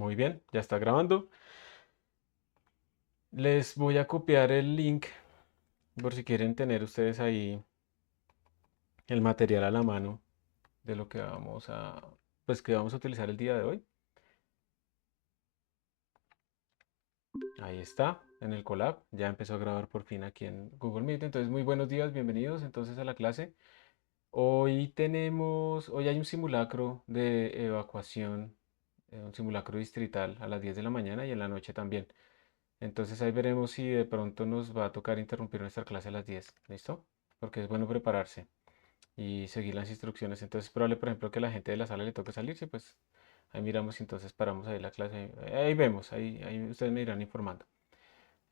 Muy bien, ya está grabando. Les voy a copiar el link por si quieren tener ustedes ahí el material a la mano de lo que que vamos a utilizar el día de hoy. Ahí está, en el Colab. Ya empezó a grabar por fin aquí en Google Meet. Entonces, muy buenos días, bienvenidos entonces a la clase. Hoy hay un simulacro de evacuación, un simulacro distrital a las 10 de la mañana y en la noche también. Entonces ahí veremos si de pronto nos va a tocar interrumpir nuestra clase a las 10. ¿Listo? Porque es bueno prepararse y seguir las instrucciones. Entonces es probable, por ejemplo, que a la gente de la sala le toque salirse, pues ahí miramos y entonces paramos ahí la clase. Ahí vemos, ahí ustedes me irán informando.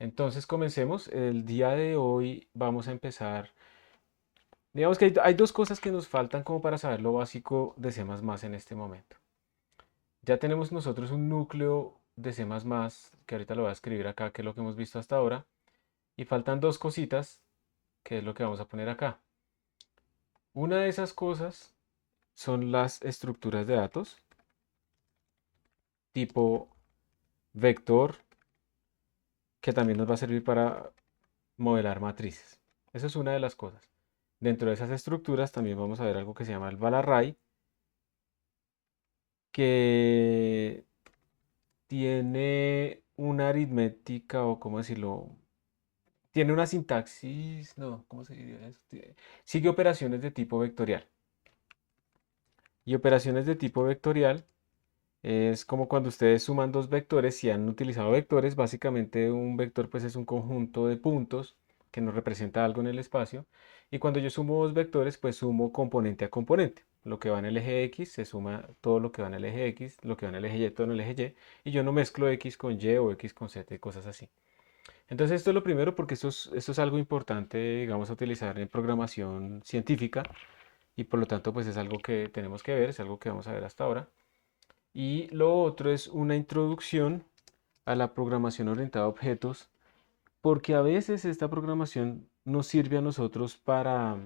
Entonces comencemos. El día de hoy vamos a empezar. Digamos que hay dos cosas que nos faltan como para saber lo básico de C++ en este momento. Ya tenemos nosotros un núcleo de C++, que ahorita lo voy a escribir acá, que es lo que hemos visto hasta ahora. Y faltan dos cositas, que es lo que vamos a poner acá. Una de esas cosas son las estructuras de datos, tipo vector, que también nos va a servir para modelar matrices. Esa es una de las cosas. Dentro de esas estructuras también vamos a ver algo que se llama el Val-Array, que tiene una aritmética o, ¿cómo decirlo? Tiene una sintaxis, no, ¿cómo se diría eso? Sigue operaciones de tipo vectorial. Y operaciones de tipo vectorial es como cuando ustedes suman dos vectores, si han utilizado vectores, básicamente un vector pues es un conjunto de puntos que nos representa algo en el espacio. Y cuando yo sumo dos vectores, pues sumo componente a componente. Lo que va en el eje X se suma todo lo que va en el eje X, lo que va en el eje Y, todo en el eje Y, y yo no mezclo X con Y o X con Z y cosas así. Entonces esto es lo primero porque esto es algo importante, digamos, a utilizar en programación científica y por lo tanto pues es algo que tenemos que ver, es algo que vamos a ver hasta ahora. Y lo otro es una introducción a la programación orientada a objetos, porque a veces esta programación nos sirve a nosotros para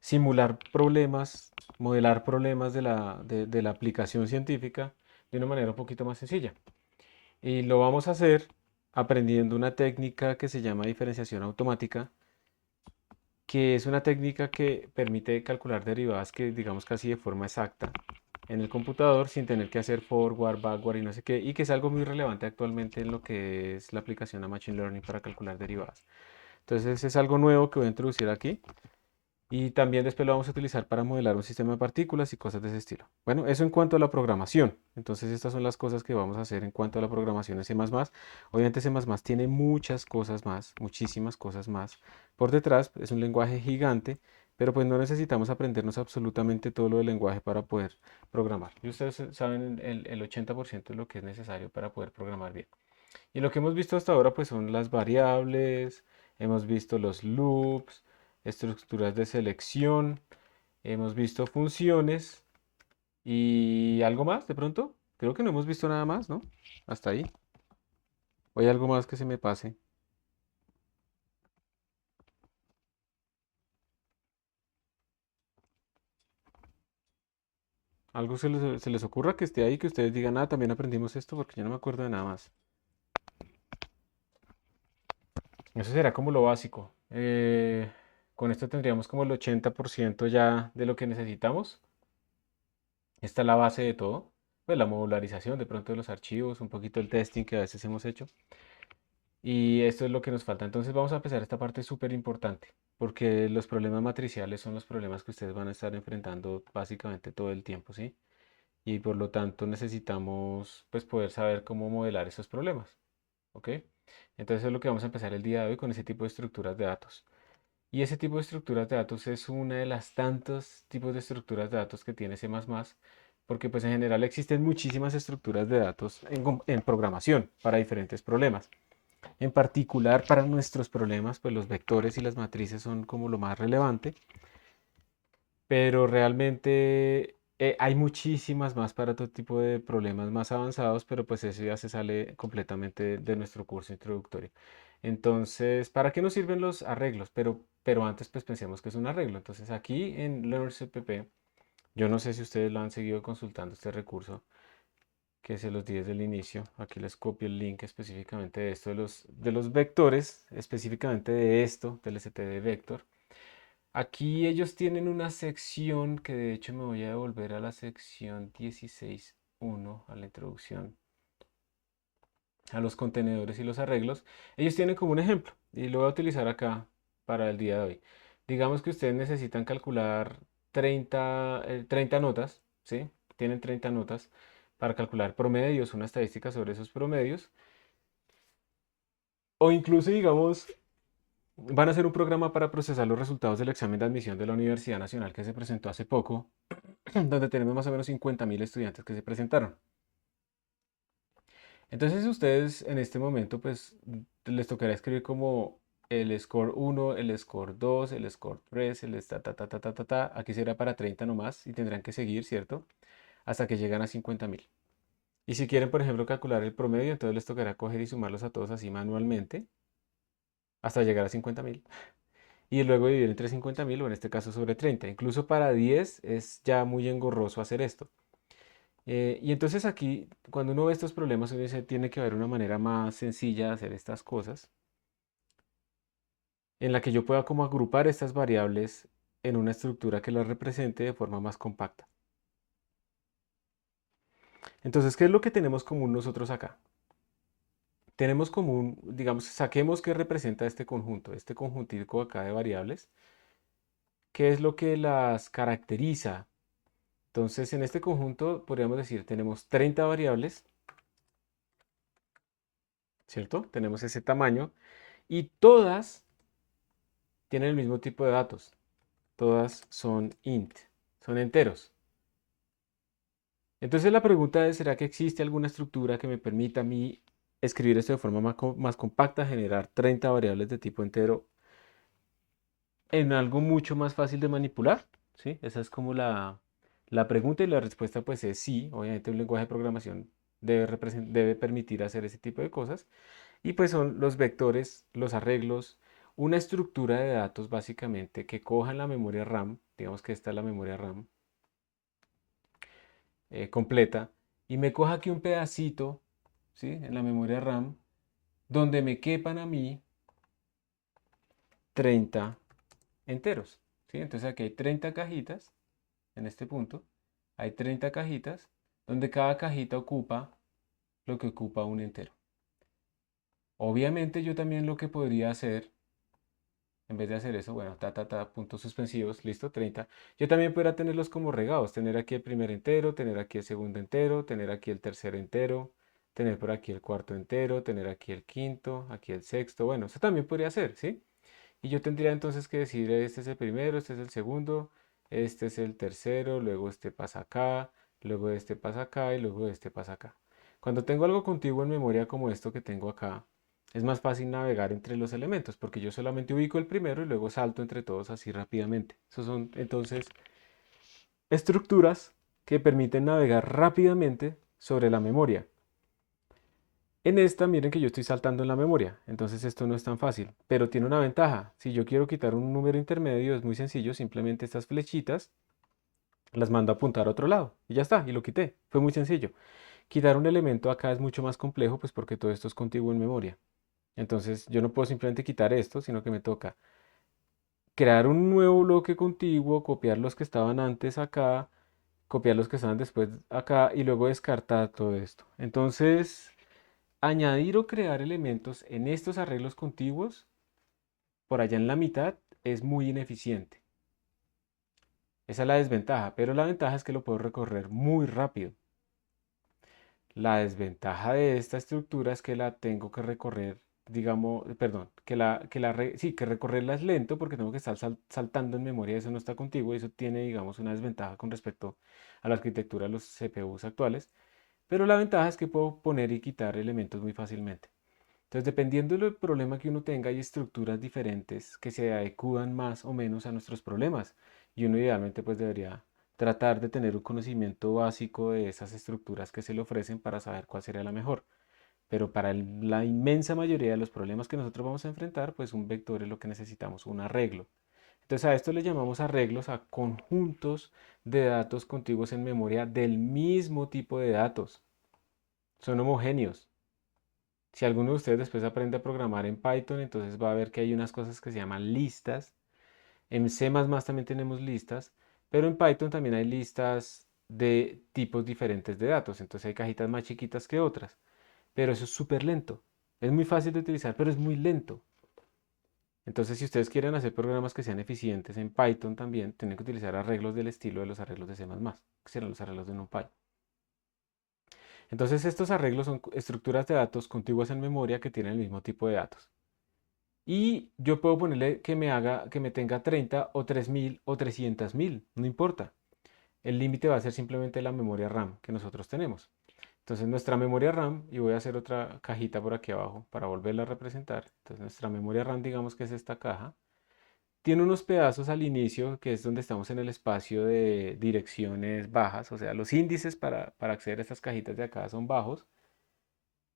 simular problemas, modelar problemas de la aplicación científica de una manera un poquito más sencilla. Y lo vamos a hacer aprendiendo una técnica que se llama diferenciación automática, que es una técnica que permite calcular derivadas que digamos casi de forma exacta en el computador sin tener que hacer forward, backward y no sé qué, y que es algo muy relevante actualmente en lo que es la aplicación a Machine Learning para calcular derivadas. Entonces es algo nuevo que voy a introducir aquí y también después lo vamos a utilizar para modelar un sistema de partículas y cosas de ese estilo. Bueno, eso en cuanto a la programación. Entonces estas son las cosas que vamos a hacer en cuanto a la programación en C++. Obviamente C++ tiene muchas cosas más, muchísimas cosas más. Por detrás es un lenguaje gigante, pero pues no necesitamos aprendernos absolutamente todo lo del lenguaje para poder programar. Y ustedes saben el 80% de lo que es necesario para poder programar bien. Y lo que hemos visto hasta ahora pues son las variables, hemos visto los loops, estructuras de selección, hemos visto funciones y algo más de pronto. Creo que no hemos visto nada más, ¿no? Hasta ahí. ¿O hay algo más que se me pase? ¿Algo se les ocurra que esté ahí, que ustedes digan, ah, también aprendimos esto porque yo no me acuerdo de nada más? Eso será como lo básico. Con esto tendríamos como el 80% ya de lo que necesitamos. Esta es la base de todo. Pues la modularización de pronto de los archivos, un poquito el testing que a veces hemos hecho. Y esto es lo que nos falta. Entonces vamos a empezar esta parte súper importante, porque los problemas matriciales son los problemas que ustedes van a estar enfrentando básicamente todo el tiempo, ¿sí? Y por lo tanto necesitamos pues poder saber cómo modelar esos problemas, ¿ok? Entonces es lo que vamos a empezar el día de hoy con ese tipo de estructuras de datos. Y ese tipo de estructuras de datos es una de las tantos tipos de estructuras de datos que tiene C++, porque pues en general existen muchísimas estructuras de datos en programación para diferentes problemas. En particular para nuestros problemas, pues los vectores y las matrices son como lo más relevante, pero realmente hay muchísimas más para todo tipo de problemas más avanzados, pero pues eso ya se sale completamente de nuestro curso introductorio. Entonces, ¿para qué nos sirven los arreglos? Pero antes pues pensemos que es un arreglo. Entonces aquí en LearnCpp, yo no sé si ustedes lo han seguido consultando este recurso, que se los di desde el inicio. Aquí les copio el link específicamente de esto, de los vectores, específicamente de esto, del std vector. Aquí ellos tienen una sección que de hecho me voy a devolver a la sección 16.1, a la introducción a los contenedores y los arreglos. Ellos tienen como un ejemplo y lo voy a utilizar acá para el día de hoy. Digamos que ustedes necesitan calcular 30 notas, ¿sí? Tienen 30 notas para calcular promedios, una estadística sobre esos promedios. O incluso, digamos, van a hacer un programa para procesar los resultados del examen de admisión de la Universidad Nacional que se presentó hace poco, donde tenemos más o menos 50.000 estudiantes que se presentaron. Entonces ustedes en este momento pues les tocará escribir como el score 1, el score 2, el score 3, el ta. Aquí será para 30 nomás y tendrán que seguir, ¿cierto? Hasta que llegan a 50.000. Y si quieren, por ejemplo, calcular el promedio, entonces les tocará coger y sumarlos a todos así manualmente hasta llegar a 50.000. Y luego dividir entre 50.000 o en este caso sobre 30. Incluso para 10 es ya muy engorroso hacer esto. Y entonces aquí, cuando uno ve estos problemas, uno dice, tiene que haber una manera más sencilla de hacer estas cosas, en la que yo pueda como agrupar estas variables en una estructura que las represente de forma más compacta. Entonces, ¿qué es lo que tenemos común nosotros acá? Tenemos común, digamos, saquemos qué representa este conjuntico acá de variables, qué es lo que las caracteriza. Entonces, en este conjunto podríamos decir, tenemos 30 variables, ¿cierto? Tenemos ese tamaño y todas tienen el mismo tipo de datos. Todas son int, son enteros. Entonces la pregunta es, ¿será que existe alguna estructura que me permita a mí escribir esto de forma más compacta, generar 30 variables de tipo entero en algo mucho más fácil de manipular? ¿Sí? Esa es como la pregunta y la respuesta pues es sí. Obviamente un lenguaje de programación debe permitir hacer ese tipo de cosas. Y pues son los vectores, los arreglos, una estructura de datos básicamente que cojan la memoria RAM, digamos que esta es la memoria RAM completa, y me coja aquí un pedacito, ¿sí? En la memoria RAM, donde me quepan a mí 30 enteros, ¿sí? Entonces aquí hay 30 cajitas, en este punto, hay 30 cajitas, donde cada cajita ocupa lo que ocupa un entero. Obviamente yo también lo que podría hacer en vez de hacer eso, bueno, puntos suspensivos, listo, 30. Yo también podría tenerlos como regados, tener aquí el primer entero, tener aquí el segundo entero, tener aquí el tercer entero, tener por aquí el cuarto entero, tener aquí el quinto, aquí el sexto, bueno, eso también podría ser, ¿sí? Y yo tendría entonces que decir, este es el primero, este es el segundo, este es el tercero, luego este pasa acá, luego este pasa acá y luego este pasa acá. Cuando tengo algo contiguo en memoria como esto que tengo acá, es más fácil navegar entre los elementos porque yo solamente ubico el primero y luego salto entre todos así rápidamente. Esos son entonces estructuras que permiten navegar rápidamente sobre la memoria. En esta, miren que yo estoy saltando en la memoria, entonces esto no es tan fácil, pero tiene una ventaja. Si yo quiero quitar un número intermedio, es muy sencillo, simplemente estas flechitas las mando a apuntar a otro lado y ya está, y lo quité. Fue muy sencillo. Quitar un elemento acá es mucho más complejo, pues porque todo esto es contiguo en memoria. Entonces yo no puedo simplemente quitar esto, sino que me toca crear un nuevo bloque contiguo, copiar los que estaban antes acá, copiar los que estaban después acá y luego descartar todo esto. Entonces, añadir o crear elementos en estos arreglos contiguos, por allá en la mitad, es muy ineficiente. Esa es la desventaja, pero la ventaja es que lo puedo recorrer muy rápido. La desventaja de esta estructura es que la tengo que recorrer, digamos, perdón, sí, que recorrerla es lento porque tengo que estar saltando en memoria, eso no está contigo y eso tiene, digamos, una desventaja con respecto a la arquitectura de los CPUs actuales, pero la ventaja es que puedo poner y quitar elementos muy fácilmente. Entonces, dependiendo del problema que uno tenga, hay estructuras diferentes que se adecúan más o menos a nuestros problemas. Y uno idealmente pues debería tratar de tener un conocimiento básico de esas estructuras que se le ofrecen para saber cuál sería la mejor. Pero para la inmensa mayoría de los problemas que nosotros vamos a enfrentar, pues un vector es lo que necesitamos, un arreglo. Entonces a esto le llamamos arreglos a conjuntos de datos contiguos en memoria del mismo tipo de datos. son homogéneos. Si alguno de ustedes después aprende a programar en Python, entonces va a ver que hay unas cosas que se llaman listas. En C++ también tenemos listas, pero en Python también hay listas de tipos diferentes de datos. Entonces hay cajitas más chiquitas que otras, pero eso es súper lento. Es muy fácil de utilizar, pero es muy lento. Entonces, si ustedes quieren hacer programas que sean eficientes en Python también, tienen que utilizar arreglos del estilo de los arreglos de C++, que serán los arreglos de NumPy. Entonces, estos arreglos son estructuras de datos contiguas en memoria que tienen el mismo tipo de datos. Y yo puedo ponerle que me haga, que me tenga 30 o 3000 o 300.000, no importa. El límite va a ser simplemente la memoria RAM que nosotros tenemos. Entonces nuestra memoria RAM, y voy a hacer otra cajita por aquí abajo para volverla a representar. Entonces nuestra memoria RAM, digamos que es esta caja, tiene unos pedazos al inicio, que es donde estamos en el espacio de direcciones bajas, o sea, los índices para acceder a estas cajitas de acá son bajos,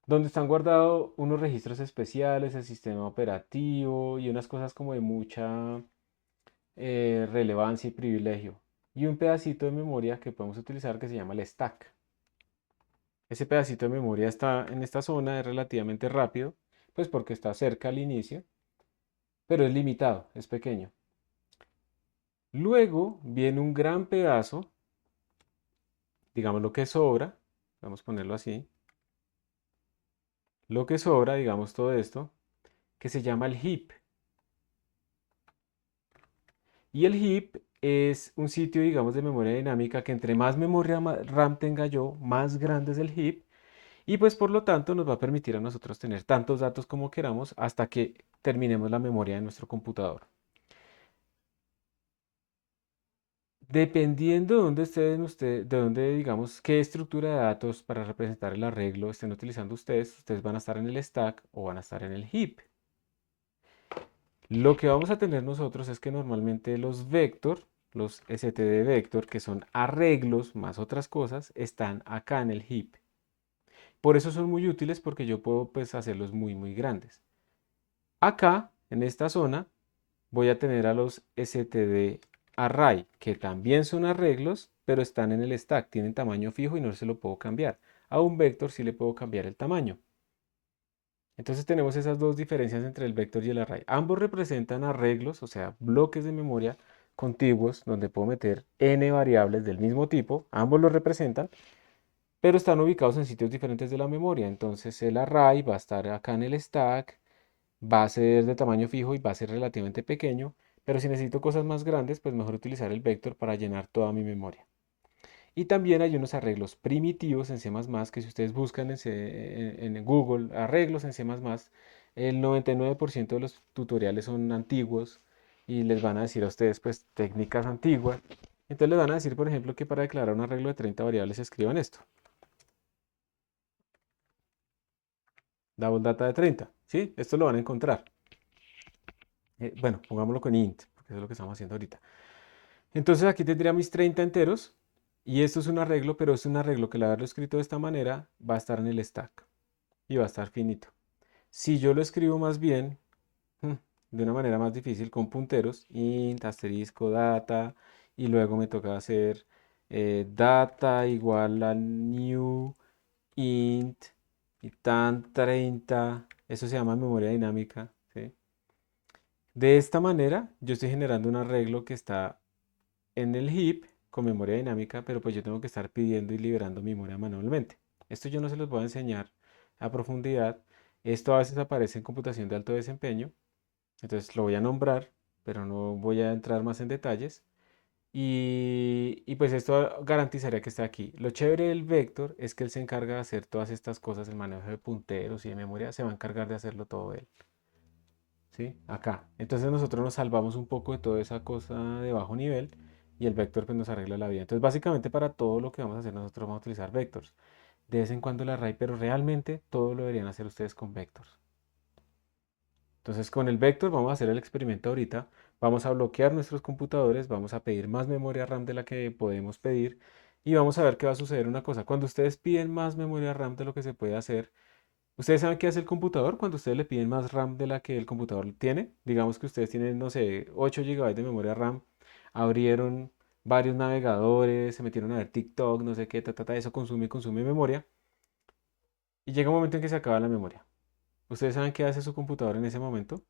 donde están guardados unos registros especiales, el sistema operativo y unas cosas como de mucha relevancia y privilegio. Y un pedacito de memoria que podemos utilizar que se llama el stack. Ese pedacito de memoria está en esta zona, es relativamente rápido, pues porque está cerca al inicio, pero es limitado, es pequeño. Luego viene un gran pedazo, digamos lo que sobra, vamos a ponerlo así, lo que sobra, digamos todo esto, que se llama el heap. Y el heap es un sitio, digamos, de memoria dinámica que entre más memoria RAM tenga yo, más grande es el heap. Y pues por lo tanto nos va a permitir a nosotros tener tantos datos como queramos hasta que terminemos la memoria de nuestro computador. Dependiendo de dónde estén ustedes, de dónde, digamos, qué estructura de datos para representar el arreglo estén utilizando ustedes, ustedes van a estar en el stack o van a estar en el heap. Lo que vamos a tener nosotros es que normalmente los vector, los std vector, que son arreglos más otras cosas, están acá en el heap. Por eso son muy útiles porque yo puedo pues hacerlos muy muy grandes. Acá, en esta zona, voy a tener a los std array, que también son arreglos, pero están en el stack, tienen tamaño fijo y no se lo puedo cambiar. A un vector sí le puedo cambiar el tamaño. Entonces tenemos esas dos diferencias entre el vector y el array. Ambos representan arreglos, o sea, bloques de memoria contiguos donde puedo meter n variables del mismo tipo. Ambos lo representan, pero están ubicados en sitios diferentes de la memoria. Entonces el array va a estar acá en el stack, va a ser de tamaño fijo y va a ser relativamente pequeño, pero si necesito cosas más grandes, pues mejor utilizar el vector para llenar toda mi memoria. Y también hay unos arreglos primitivos en C++ que si ustedes buscan en Google arreglos en C++, el 99% de los tutoriales son antiguos y les van a decir a ustedes pues técnicas antiguas. Entonces les van a decir, por ejemplo, que para declarar un arreglo de 30 variables escriban esto. Double data de 30, ¿sí? Esto lo van a encontrar. Bueno, pongámoslo con int, porque eso es lo que estamos haciendo ahorita. Entonces aquí tendría mis 30 enteros y esto es un arreglo, pero es un arreglo que al haberlo escrito de esta manera va a estar en el stack y va a estar finito. Si yo lo escribo más bien, de una manera más difícil, con punteros, int, asterisco, data, y luego me toca hacer data igual a new int y tan 30, eso se llama memoria dinámica, ¿sí? De esta manera yo estoy generando un arreglo que está en el heap con memoria dinámica, pero pues yo tengo que estar pidiendo y liberando memoria manualmente. Esto yo no se los voy a enseñar a profundidad. Esto a veces aparece en computación de alto desempeño, entonces lo voy a nombrar, pero no voy a entrar más en detalles. Y pues esto garantizaría que está aquí. Lo chévere del vector es que él se encarga de hacer todas estas cosas, el manejo de punteros y de memoria, se va a encargar de hacerlo todo él. ¿Sí? Acá. Entonces nosotros nos salvamos un poco de toda esa cosa de bajo nivel y el vector pues nos arregla la vida. Entonces básicamente para todo lo que vamos a hacer nosotros vamos a utilizar vectors. De vez en cuando el array, pero realmente todo lo deberían hacer ustedes con vectors. Entonces con el vector vamos a hacer el experimento ahorita. Vamos a bloquear nuestros computadores, vamos a pedir más memoria RAM de la que podemos pedir y vamos a ver qué va a suceder una cosa. Cuando ustedes piden más memoria RAM de lo que se puede hacer, ¿ustedes saben qué hace el computador cuando ustedes le piden más RAM de la que el computador tiene? Digamos que ustedes tienen, no sé, 8 GB de memoria RAM, abrieron varios navegadores, se metieron a ver TikTok, no sé qué, eso consume y consume memoria. y llega un momento en que se acaba la memoria. ¿Ustedes saben qué hace su computador en ese momento?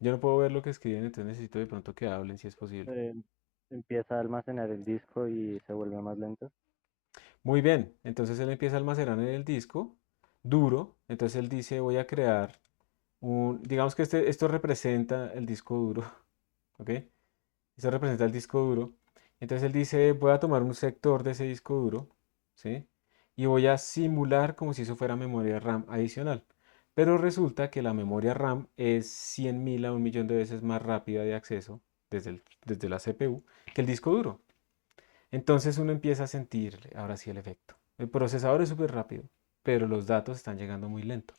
Yo no puedo ver lo que escriben, entonces necesito de pronto que hablen si es posible. Eh, Empieza a almacenar el disco y se vuelve más lento. Muy bien, entonces él empieza a almacenar en el disco duro, entonces él dice voy a crear digamos que esto representa el disco duro, ¿ok? Esto representa el disco duro. Entonces él dice voy a tomar un sector de ese disco duro, ¿sí? Y voy a simular como si eso fuera memoria RAM adicional. Pero resulta que la memoria RAM es 100.000 a 1.000.000 de veces más rápida de acceso desde la CPU que el disco duro. Entonces uno empieza a sentir ahora sí el efecto. El procesador es súper rápido, pero los datos están llegando muy lento,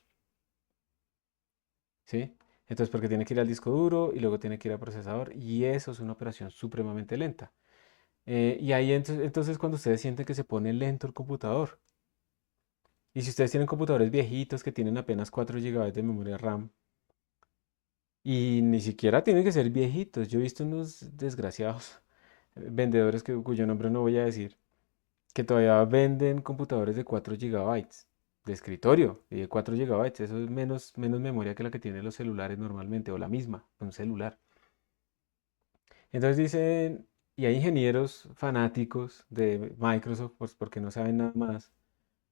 ¿sí? Entonces porque tiene que ir al disco duro y luego tiene que ir al procesador y eso es una operación supremamente lenta. Y ahí entonces cuando ustedes sienten que se pone lento el computador. Y si ustedes tienen computadores viejitos que tienen apenas 4 GB de memoria RAM y ni siquiera tienen que ser viejitos. Yo he visto unos desgraciados vendedores cuyo nombre no voy a decir que todavía venden computadores de 4 GB de escritorio y de 4 GB. Eso es menos memoria que la que tienen los celulares normalmente, o la misma, un celular. Entonces dicen, y hay ingenieros fanáticos de Microsoft, pues porque no saben nada más,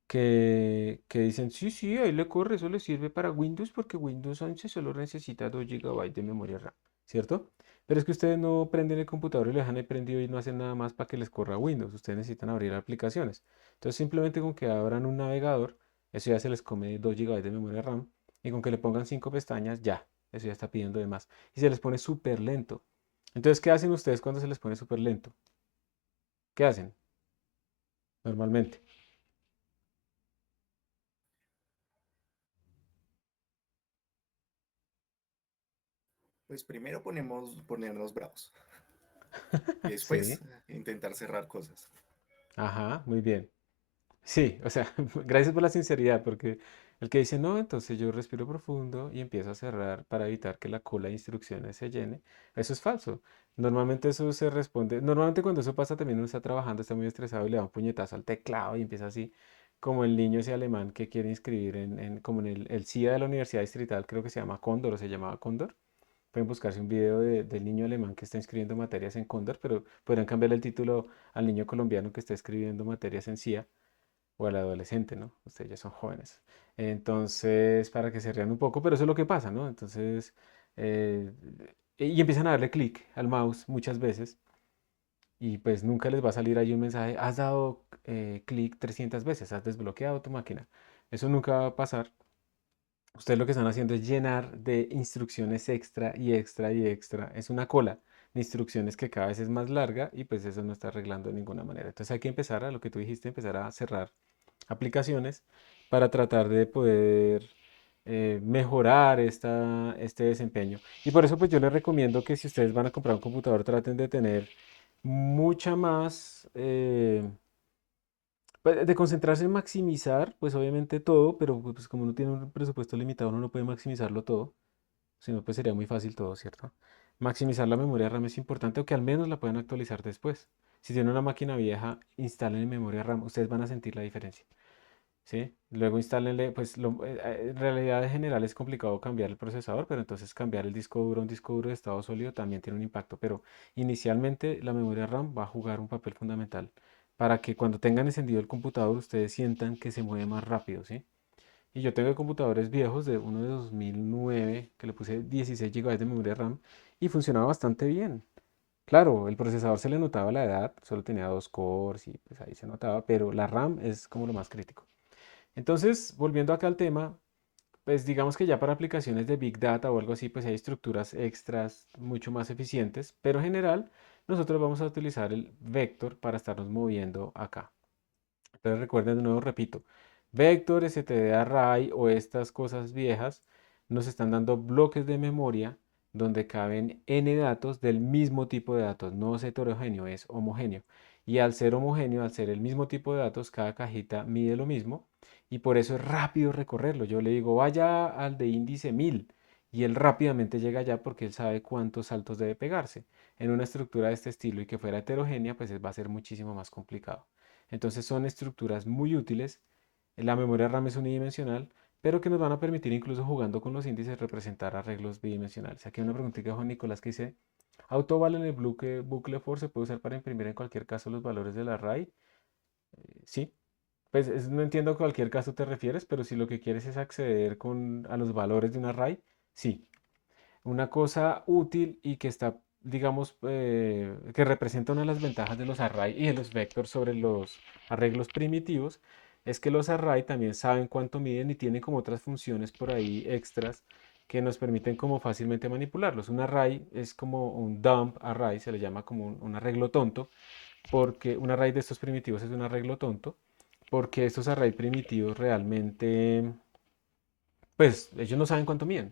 que dicen, sí, sí, ahí le corre, eso le sirve para Windows porque Windows 11 solo necesita 2 GB de memoria RAM, ¿cierto? Pero es que ustedes no prenden el computador y lo dejan ahí prendido y no hacen nada más para que les corra Windows. Ustedes necesitan abrir aplicaciones. Entonces simplemente con que abran un navegador, eso ya se les come 2 GB de memoria RAM. Y con que le pongan 5 pestañas, ya, eso ya está pidiendo de más. Y se les pone súper lento. Entonces, ¿qué hacen ustedes cuando se les pone súper lento? ¿Qué hacen normalmente? Pues primero ponernos bravos y Sí, después intentar cerrar cosas. ajá, muy bien. Sí, o sea, gracias por la sinceridad, porque el que dice no, entonces yo respiro profundo y empiezo a cerrar para evitar que la cola de instrucciones se llene, eso es falso. Normalmente eso se responde, normalmente cuando eso pasa también uno está trabajando, está muy estresado y le da un puñetazo al teclado y empieza así, como el niño ese alemán que quiere inscribir como en el CIA de la Universidad Distrital, creo que se llama Cóndor o se llamaba Cóndor. Pueden buscarse un video del niño alemán que está inscribiendo materias en Cóndor, pero podrían cambiarle el título al niño colombiano que está escribiendo materias en CIA o al adolescente, ¿no? Ustedes ya son jóvenes. Entonces, para que se rían un poco, pero eso es lo que pasa, ¿no? Entonces, eh, y empiezan a darle clic al mouse muchas veces y pues nunca les va a salir ahí un mensaje, has dado clic 300 veces, has desbloqueado tu máquina. Eso nunca va a pasar. Ustedes lo que están haciendo es llenar de instrucciones extra y extra y extra. Es una cola de instrucciones que cada vez es más larga y pues eso no está arreglando de ninguna manera. Entonces hay que empezar a lo que tú dijiste, empezar a cerrar aplicaciones para tratar de poder mejorar este desempeño. Y por eso pues yo les recomiendo que si ustedes van a comprar un computador traten de tener mucha más, pues, de concentrarse en maximizar, pues obviamente todo, pero pues como uno tiene un presupuesto limitado, uno no puede maximizarlo todo, si no pues sería muy fácil todo, ¿cierto? Maximizar la memoria RAM es importante o que al menos la puedan actualizar después. Si tienen una máquina vieja, instalen memoria RAM, ustedes van a sentir la diferencia. ¿Sí? Luego instálenle, pues en realidad en general es complicado cambiar el procesador, pero entonces cambiar el disco duro a un disco duro de estado sólido también tiene un impacto, pero inicialmente la memoria RAM va a jugar un papel fundamental para que cuando tengan encendido el computador ustedes sientan que se mueve más rápido, ¿sí? Y yo tengo computadores viejos de uno de 2009 que le puse 16 GB de memoria RAM y funcionaba bastante bien. Claro, el procesador se le notaba la edad, solo tenía 2 cores y pues ahí se notaba, pero la RAM es como lo más crítico. Entonces, volviendo acá al tema, pues digamos que ya para aplicaciones de Big Data o algo así, pues hay estructuras extras mucho más eficientes, pero en general nosotros vamos a utilizar el vector para estarnos moviendo acá. Entonces recuerden de nuevo, repito, vector, std-array o estas cosas viejas nos están dando bloques de memoria donde caben n datos del mismo tipo de datos, no es heterogéneo, es homogéneo. Y al ser homogéneo, al ser el mismo tipo de datos, cada cajita mide lo mismo y por eso es rápido recorrerlo. Yo le digo, vaya al de índice 1000 y él rápidamente llega allá porque él sabe cuántos saltos debe pegarse. En una estructura de este estilo y que fuera heterogénea, pues va a ser muchísimo más complicado. Entonces son estructuras muy útiles La memoria RAM es unidimensional, pero que nos van a permitir incluso jugando con los índices representar arreglos bidimensionales. Aquí hay una preguntita de Juan Nicolás que dice, ¿autoval en el bucle for se puede usar para imprimir en cualquier caso los valores del array? Sí, pues no entiendo a cualquier caso te refieres, pero si lo que quieres es acceder a los valores de un array, sí. Una cosa útil y que está, digamos, que representa una de las ventajas de los array y de los vectors sobre los arreglos primitivos, es que los array también saben cuánto miden y tienen como otras funciones por ahí extras que nos permiten como fácilmente manipularlos. Un array es como un dump array, se le llama como un arreglo tonto, porque un array de estos primitivos es un arreglo tonto, porque estos array primitivos realmente, pues ellos no saben cuánto miden.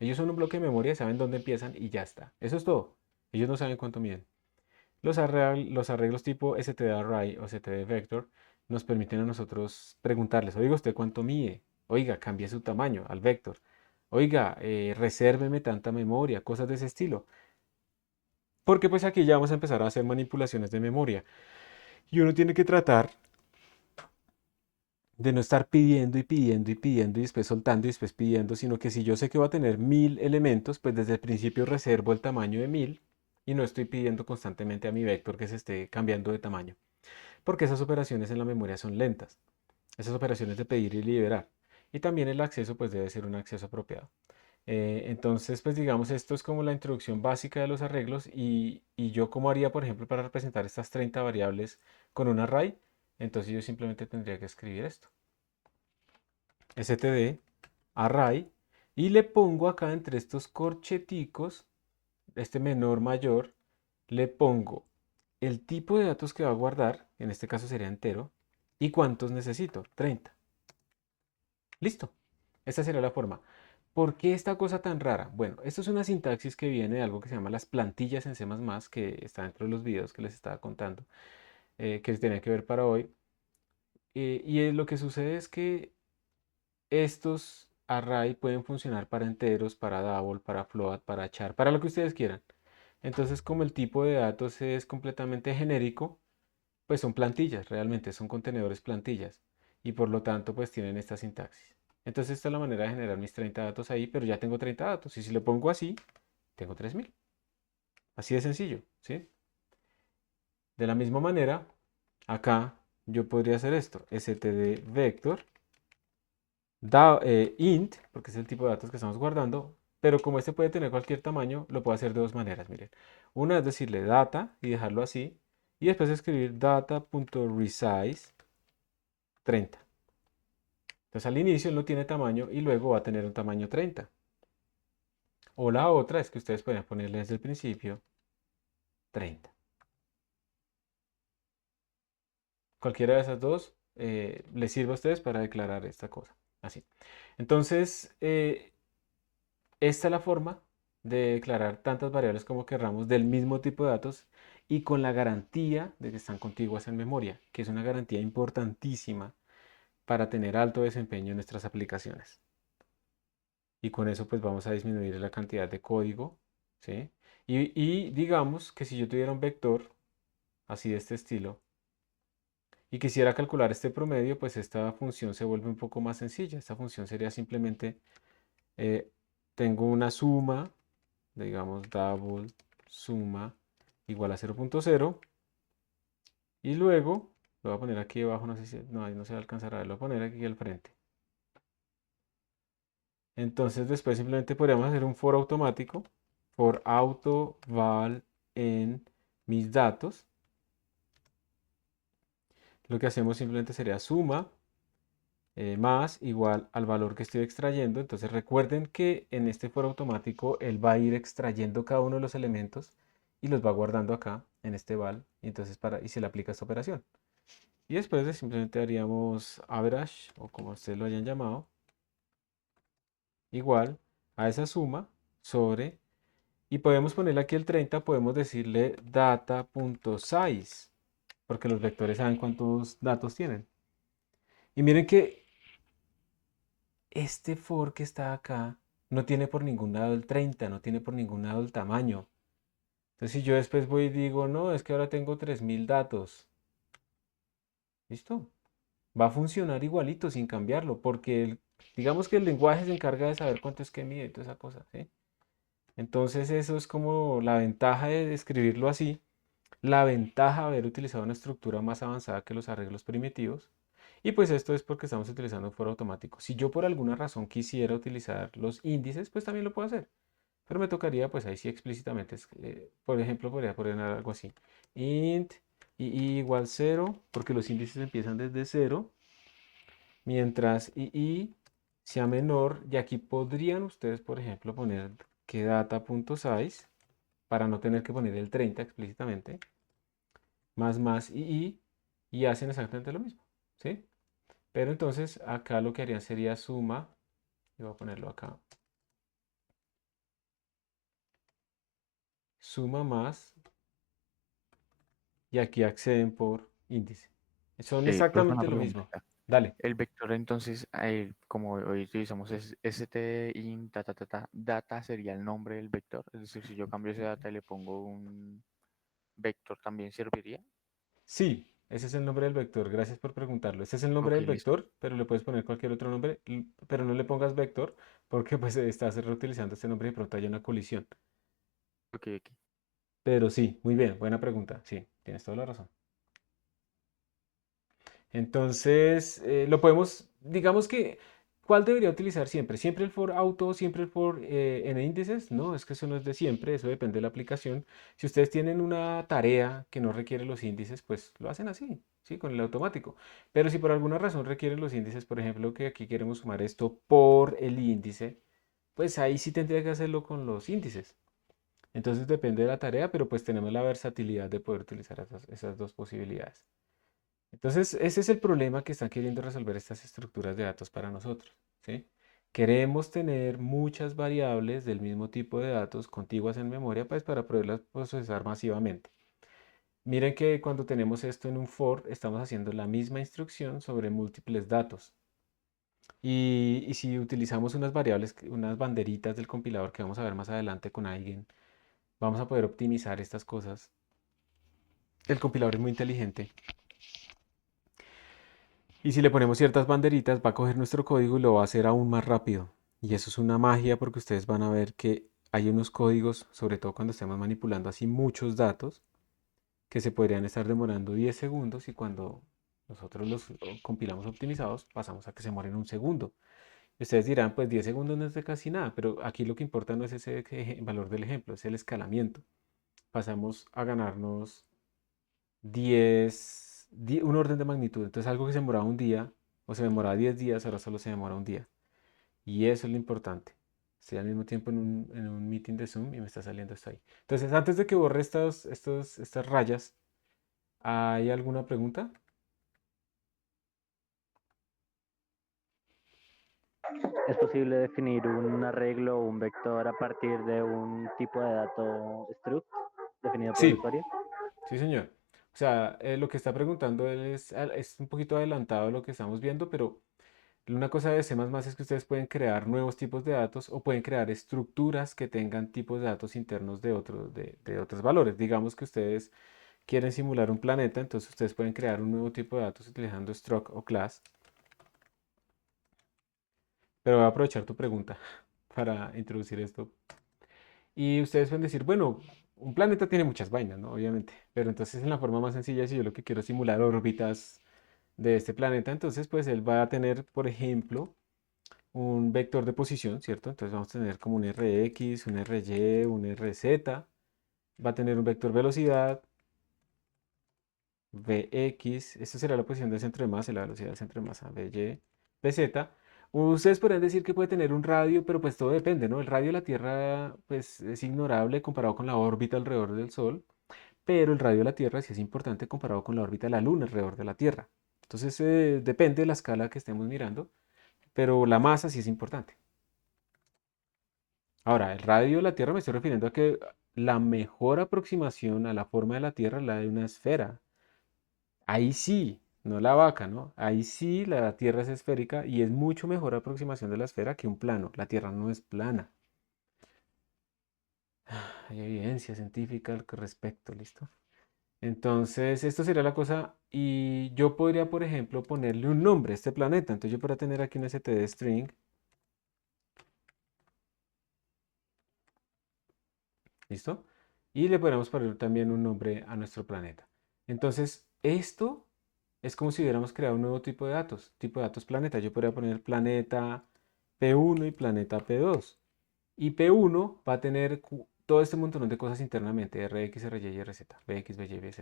Ellos son un bloque de memoria, saben dónde empiezan y ya está. Eso es todo. Ellos no saben cuánto miden. Los arreglos tipo std_array o std_vector nos permiten a nosotros preguntarles, oiga, ¿usted cuánto mide? Oiga, cambie su tamaño al vector. Oiga, resérveme tanta memoria, cosas de ese estilo. Porque pues aquí ya vamos a empezar a hacer manipulaciones de memoria. Y uno tiene que tratar de no estar pidiendo y pidiendo y pidiendo y después soltando y después pidiendo, sino que si yo sé que va a tener 1000 elementos, pues desde el principio reservo el tamaño de 1000 y no estoy pidiendo constantemente a mi vector que se esté cambiando de tamaño, porque esas operaciones en la memoria son lentas, esas operaciones de pedir y liberar. Y también el acceso pues debe ser un acceso apropiado. Entonces, pues digamos, esto es como la introducción básica de los arreglos y yo cómo haría, por ejemplo, para representar estas 30 variables con un array. Entonces yo simplemente tendría que escribir esto std array y le pongo acá entre estos corcheticos, este menor mayor, le pongo el tipo de datos que va a guardar, en este caso sería entero, y cuántos necesito, 30. Listo. Esta sería la forma. ¿Por qué esta cosa tan rara? Bueno, esto es una sintaxis que viene de algo que se llama las plantillas en C++, que está dentro de los videos que les estaba contando, que tenía que ver para hoy. Lo que sucede es que estos array pueden funcionar para enteros, para double, para float, para char, para lo que ustedes quieran. Entonces, como el tipo de datos es completamente genérico, pues son plantillas, realmente son contenedores plantillas. Y por lo tanto, pues tienen esta sintaxis. Entonces, esta es la manera de generar mis 30 datos ahí, pero ya tengo 30 datos. Y si lo pongo así, tengo 3000. Así de sencillo, ¿sí? De la misma manera, acá yo podría hacer esto, std vector int, porque es el tipo de datos que estamos guardando, pero como este puede tener cualquier tamaño, lo puedo hacer de dos maneras, miren. Una es decirle data y dejarlo así, y después escribir data.resize 30. Entonces al inicio no tiene tamaño y luego va a tener un tamaño 30. O la otra es que ustedes pueden ponerle desde el principio 30. Cualquiera de esas dos les sirve a ustedes para declarar esta cosa. Así. Entonces, esta es la forma de declarar tantas variables como querramos del mismo tipo de datos y con la garantía de que están contiguas en memoria, que es una garantía importantísima para tener alto desempeño en nuestras aplicaciones. Y con eso pues vamos a disminuir la cantidad de código, ¿sí? Y digamos que si yo tuviera un vector así de este estilo y quisiera calcular este promedio, pues esta función se vuelve un poco más sencilla. Esta función sería simplemente, eh, tengo una suma, digamos double suma igual a 0.0 y luego lo voy a poner aquí abajo, no sé si no, ahí no se va a alcanzar a ver, lo voy a poner aquí al frente. Entonces después simplemente podríamos hacer un for automático, for auto val en mis datos. Lo que hacemos simplemente sería suma más igual al valor que estoy extrayendo. Entonces recuerden que en este for automático él va a ir extrayendo cada uno de los elementos y los va guardando acá en este val y entonces y se le aplica esta operación. Y después simplemente haríamos average o como ustedes lo hayan llamado igual a esa suma sobre y podemos ponerle aquí el 30, podemos decirle data.size porque los vectores saben cuántos datos tienen. Y miren que este for que está acá no tiene por ningún lado el 30, no tiene por ningún lado el tamaño. Entonces si yo después voy y digo, no, es que ahora tengo 3000 datos. ¿Listo? va a funcionar igualito sin cambiarlo, porque digamos que el lenguaje se encarga de saber cuánto es que mide y toda esa cosa, ¿sí? Entonces eso es como la ventaja de escribirlo así, la ventaja de haber utilizado una estructura más avanzada que los arreglos primitivos. Y pues esto es porque estamos utilizando un for automático. Si yo por alguna razón quisiera utilizar los índices, pues también lo puedo hacer. Pero me tocaría, pues ahí sí explícitamente, por ejemplo, podría poner algo así. Int i igual 0, porque los índices empiezan desde 0, mientras i sea menor. Y aquí podrían ustedes, por ejemplo, poner que data.size, para no tener que poner el 30 explícitamente, más y hacen exactamente lo mismo, ¿sí? Pero entonces acá lo que harían sería suma, y voy a ponerlo acá, suma más, y aquí acceden por índice. Son Profe, una exactamente lo mismo. pregunta. Dale. El vector, entonces, como hoy utilizamos es int data sería el nombre del vector. Es decir, si yo cambio ese data y le pongo un vector, ¿también serviría? Sí, ese es el nombre del vector. Gracias por preguntarlo. Ese es el nombre Ok, del listo. vector, pero le puedes poner cualquier otro nombre, pero no le pongas vector porque pues estás reutilizando este nombre y de pronto hay una colisión. Ok, ok. Pero sí, muy bien, buena pregunta. Sí, tienes toda la razón. Entonces, lo podemos, digamos que, ¿cuál debería utilizar siempre? ¿Siempre el for auto, siempre el for en índices? No, es que eso no es de siempre, eso depende de la aplicación. Si ustedes tienen una tarea que no requiere los índices, pues lo hacen así, ¿sí? Con el automático. Pero si por alguna razón requieren los índices, por ejemplo, que aquí queremos sumar esto por el índice, pues ahí sí tendría que hacerlo con los índices. Entonces depende de la tarea, pero pues tenemos la versatilidad de poder utilizar esas dos posibilidades. Entonces, ese es el problema que están queriendo resolver estas estructuras de datos para nosotros, ¿sí? Queremos tener muchas variables del mismo tipo de datos contiguas en memoria, pues para poderlas procesar masivamente. Miren que cuando tenemos esto en un for, estamos haciendo la misma instrucción sobre múltiples datos. Y si utilizamos unas variables, unas banderitas del compilador que vamos a ver más adelante con alguien, vamos a poder optimizar estas cosas. El compilador es muy inteligente. Y si le ponemos ciertas banderitas, va a coger nuestro código y lo va a hacer aún más rápido. Y eso es una magia porque ustedes van a ver que hay unos códigos, sobre todo cuando estemos manipulando así muchos datos, que se podrían estar demorando 10 segundos y cuando nosotros los compilamos optimizados, pasamos a que se mueren un segundo. Y ustedes dirán, pues 10 segundos no es de casi nada, pero aquí lo que importa no es ese valor del ejemplo, es el escalamiento. Pasamos a ganarnos un orden de magnitud. Entonces algo que se demoraba un día o se demoraba 10 días, ahora solo se demora un día. Y eso es lo importante. Estoy al mismo tiempo en un meeting de Zoom y me está saliendo esto ahí. Entonces, antes de que borre estas rayas, ¿hay alguna pregunta? ¿Es posible definir un arreglo o un vector a partir de un tipo de dato struct definido por el Sí, usuario? sí, señor. O sea, lo que está preguntando él es un poquito adelantado a lo que estamos viendo, pero una cosa de C++ es que ustedes pueden crear nuevos tipos de datos o pueden crear estructuras que tengan tipos de datos internos de otros valores. Digamos que ustedes quieren simular un planeta, entonces ustedes pueden crear un nuevo tipo de datos utilizando struct o class. Pero voy a aprovechar tu pregunta para introducir esto. Y ustedes pueden decir, bueno, un planeta tiene muchas vainas, ¿no? Obviamente. Pero entonces en la forma más sencilla, si yo lo que quiero es simular órbitas de este planeta, entonces pues él va a tener, por ejemplo, un vector de posición, ¿cierto? Entonces vamos a tener como un Rx, un Ry, un Rz. Va a tener un vector velocidad, Vx. Esto será la posición del centro de masa y la velocidad del centro de masa, Vy, Vz. Ustedes podrían decir que puede tener un radio, pero pues todo depende, ¿no? El radio de la Tierra pues es ignorable comparado con la órbita alrededor del Sol, pero el radio de la Tierra sí es importante comparado con la órbita de la Luna alrededor de la Tierra. Entonces depende de la escala que estemos mirando, pero la masa sí es importante. Ahora, el radio de la Tierra me estoy refiriendo a que la mejor aproximación a la forma de la Tierra es la de una esfera. Ahí sí, no la vaca, ¿no? Ahí sí la Tierra es esférica y es mucho mejor aproximación de la esfera que un plano. La Tierra no es plana. Hay evidencia científica al respecto, ¿listo? Entonces, esto sería la cosa. Y yo podría, por ejemplo, ponerle un nombre a este planeta. Entonces, yo podría tener aquí un std string. ¿Listo? Y le podemos poner también un nombre a nuestro planeta. Entonces, esto es como si hubiéramos creado un nuevo tipo de datos planeta. Yo podría poner planeta P1 y planeta P2. Y P1 va a tener todo este montón de cosas internamente, RX, RY, RZ, BX, BY, BZ,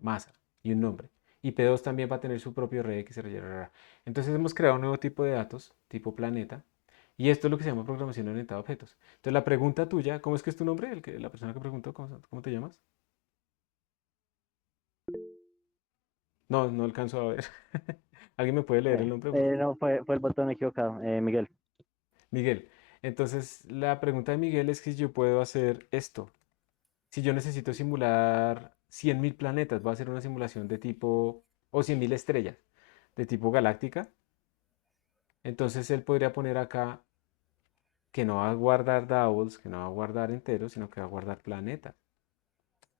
masa y un nombre. Y P2 también va a tener su propio RX, RY, RR. Entonces hemos creado un nuevo tipo de datos, tipo planeta, y esto es lo que se llama programación orientada a objetos. Entonces la pregunta tuya, ¿cómo es que es tu nombre? La persona que preguntó, ¿cómo te llamas? No, no alcanzo a ver. ¿Alguien me puede leer el nombre, por favor? No, fue el botón equivocado, Miguel. Miguel. Entonces la pregunta de Miguel es que si yo puedo hacer esto. Si yo necesito simular 100.000 planetas, voy a hacer una simulación de tipo, o 100.000 estrellas, de tipo galáctica. Entonces él podría poner acá que no va a guardar doubles, que no va a guardar enteros, sino que va a guardar planetas.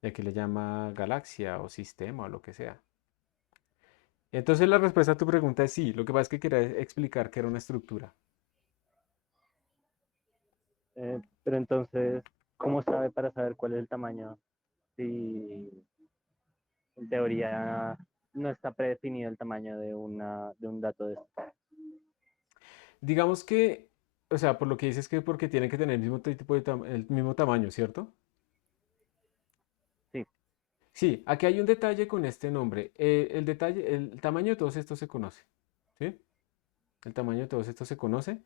Y aquí le llama galaxia o sistema o lo que sea. Entonces la respuesta a tu pregunta es sí. Lo que pasa es que quería explicar que era una estructura. Pero entonces, ¿cómo sabe para saber cuál es el tamaño? Si en teoría no está predefinido el tamaño de un dato de esto. Digamos que, o sea, por lo que dices que porque tiene que tener el mismo tipo de el mismo tamaño, ¿cierto? Sí, Sí, aquí hay un detalle con este nombre. El detalle, el tamaño de todos estos se conoce, ¿sí? El tamaño de todos estos se conoce.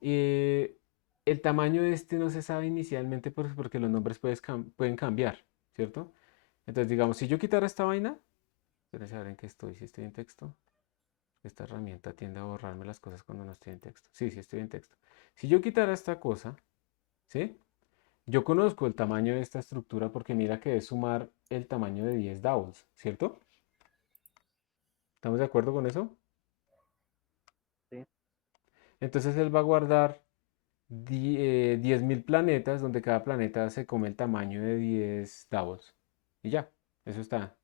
Eh, el tamaño de este no se sabe inicialmente porque los nombres pueden cambiar, ¿cierto? Entonces, digamos, si yo quitara esta vaina, espérense a ver en qué estoy, si estoy en texto. Esta herramienta tiende a borrarme las cosas cuando no estoy en texto. Sí, sí estoy en texto. Si yo quitara esta cosa, ¿sí? Yo conozco el tamaño de esta estructura porque mira que es sumar el tamaño de 10 doubles, ¿cierto? ¿Estamos de acuerdo con eso? sí. Entonces él va a guardar 10.000 planetas donde cada planeta se come el tamaño de 10 doubles. Y ya, eso está.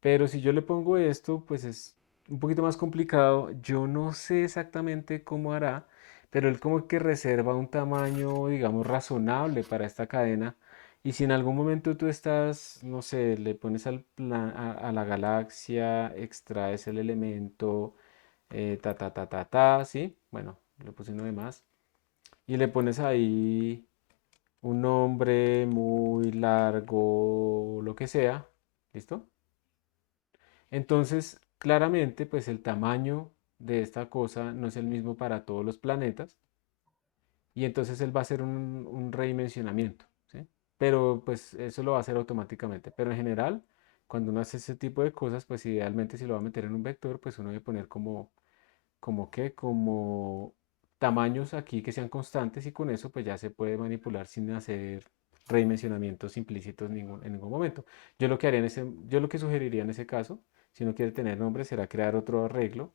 Pero si yo le pongo esto, pues es un poquito más complicado. Yo no sé exactamente cómo hará, pero él como que reserva un tamaño, digamos, razonable para esta cadena. Y si en algún momento tú estás, no sé, le pones a la galaxia, extraes el elemento, ¿sí? Bueno, le puse uno de más. Y le pones ahí un nombre muy largo, lo que sea. ¿Listo? Entonces, claramente, pues el tamaño de esta cosa no es el mismo para todos los planetas y entonces él va a hacer un redimensionamiento, ¿sí? Pero pues eso lo va a hacer automáticamente. Pero en general, cuando uno hace ese tipo de cosas, pues idealmente si lo va a meter en un vector, pues uno debe poner como tamaños aquí que sean constantes y con eso pues ya se puede manipular sin hacer redimensionamientos implícitos en ningún momento. Yo lo que sugeriría en ese caso, si no quiere tener nombre, será crear otro arreglo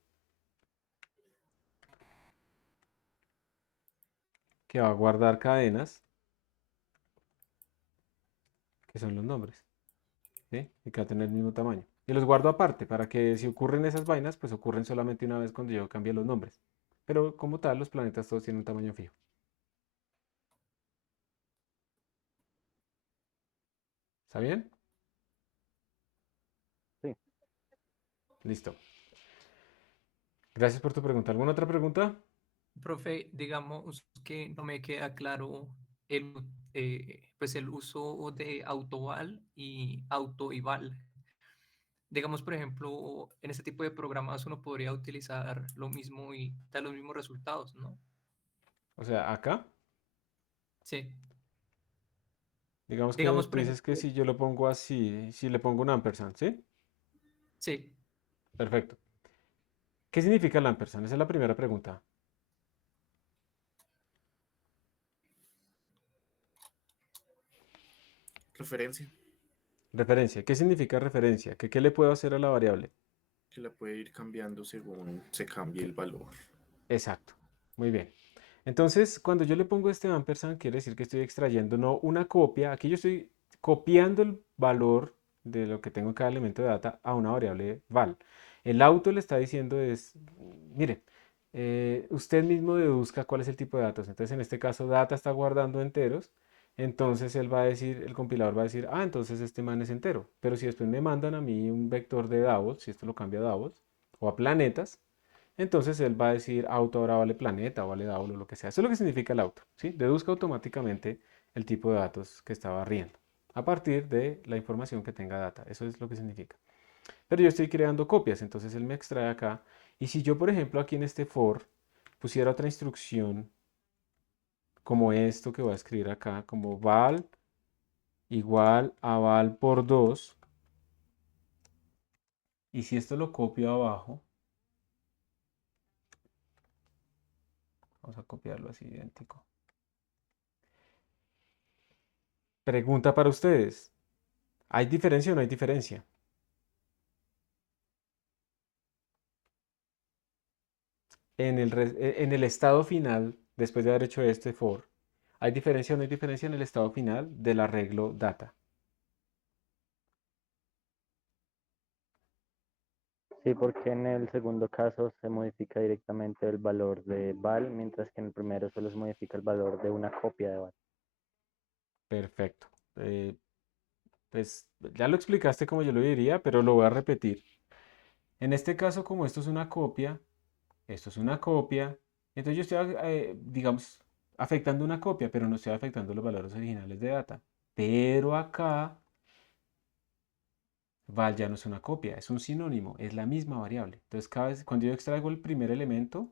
que va a guardar cadenas, que son los nombres, ¿sí? Y que va a tener el mismo tamaño. Y los guardo aparte para que si ocurren esas vainas, pues ocurren solamente una vez cuando yo cambie los nombres. Pero como tal, los planetas todos tienen un tamaño fijo. ¿Está bien? Sí. Listo. Gracias por tu pregunta. ¿Alguna otra pregunta? Profe, digamos que no me queda claro pues el uso de autoval y autoival. Digamos, por ejemplo, en este tipo de programas uno podría utilizar lo mismo y dar los mismos resultados, ¿no? O sea, acá, Sí. digamos que Digamos, tú por dices que ejemplo, si yo lo pongo así, si le pongo un ampersand, ¿sí? sí. Perfecto. ¿Qué significa el ampersand? Esa es la primera pregunta. Referencia, Referencia. ¿Qué significa referencia? ¿Qué le puedo hacer a la variable? que la puede ir cambiando según se cambie el valor. Exacto. Muy bien. Entonces, cuando yo le pongo este ampersand, quiere decir que estoy extrayendo no una copia, aquí yo estoy copiando el valor de lo que tengo en cada elemento de data a una variable val. El auto le está diciendo es, mire, usted mismo deduzca cuál es el tipo de datos. Entonces, en este caso, data está guardando enteros. Entonces él va a decir, el compilador va a decir, ah, entonces este man es entero. Pero si después me mandan a mí un vector de Davos, si esto lo cambia a Davos, o a planetas, entonces él va a decir auto ahora vale planeta o vale Davos o lo que sea. Eso es lo que significa el auto, ¿sí? Deduzca automáticamente el tipo de datos que está barriendo a partir de la información que tenga data. Eso es lo que significa. Pero yo estoy creando copias, entonces él me extrae acá. Y si yo, por ejemplo, aquí en este for pusiera otra instrucción como esto que voy a escribir acá, como val igual a val por 2, y si esto lo copio abajo, vamos a copiarlo así idéntico. Pregunta para ustedes, ¿hay diferencia o no hay diferencia? En el estado final, después de haber hecho este for, ¿hay diferencia o no hay diferencia en el estado final del arreglo data? Sí, porque en el segundo caso se modifica directamente el valor de val, mientras que en el primero solo se modifica el valor de una copia de val. Perfecto. Eh, pues ya lo explicaste como yo lo diría, pero lo voy a repetir. En este caso, como esto es una copia, entonces yo estoy, digamos, afectando una copia, pero no estoy afectando los valores originales de data. Pero acá, val ya no es una copia, es un sinónimo, es la misma variable. Entonces, cada vez, cuando yo extraigo el primer elemento,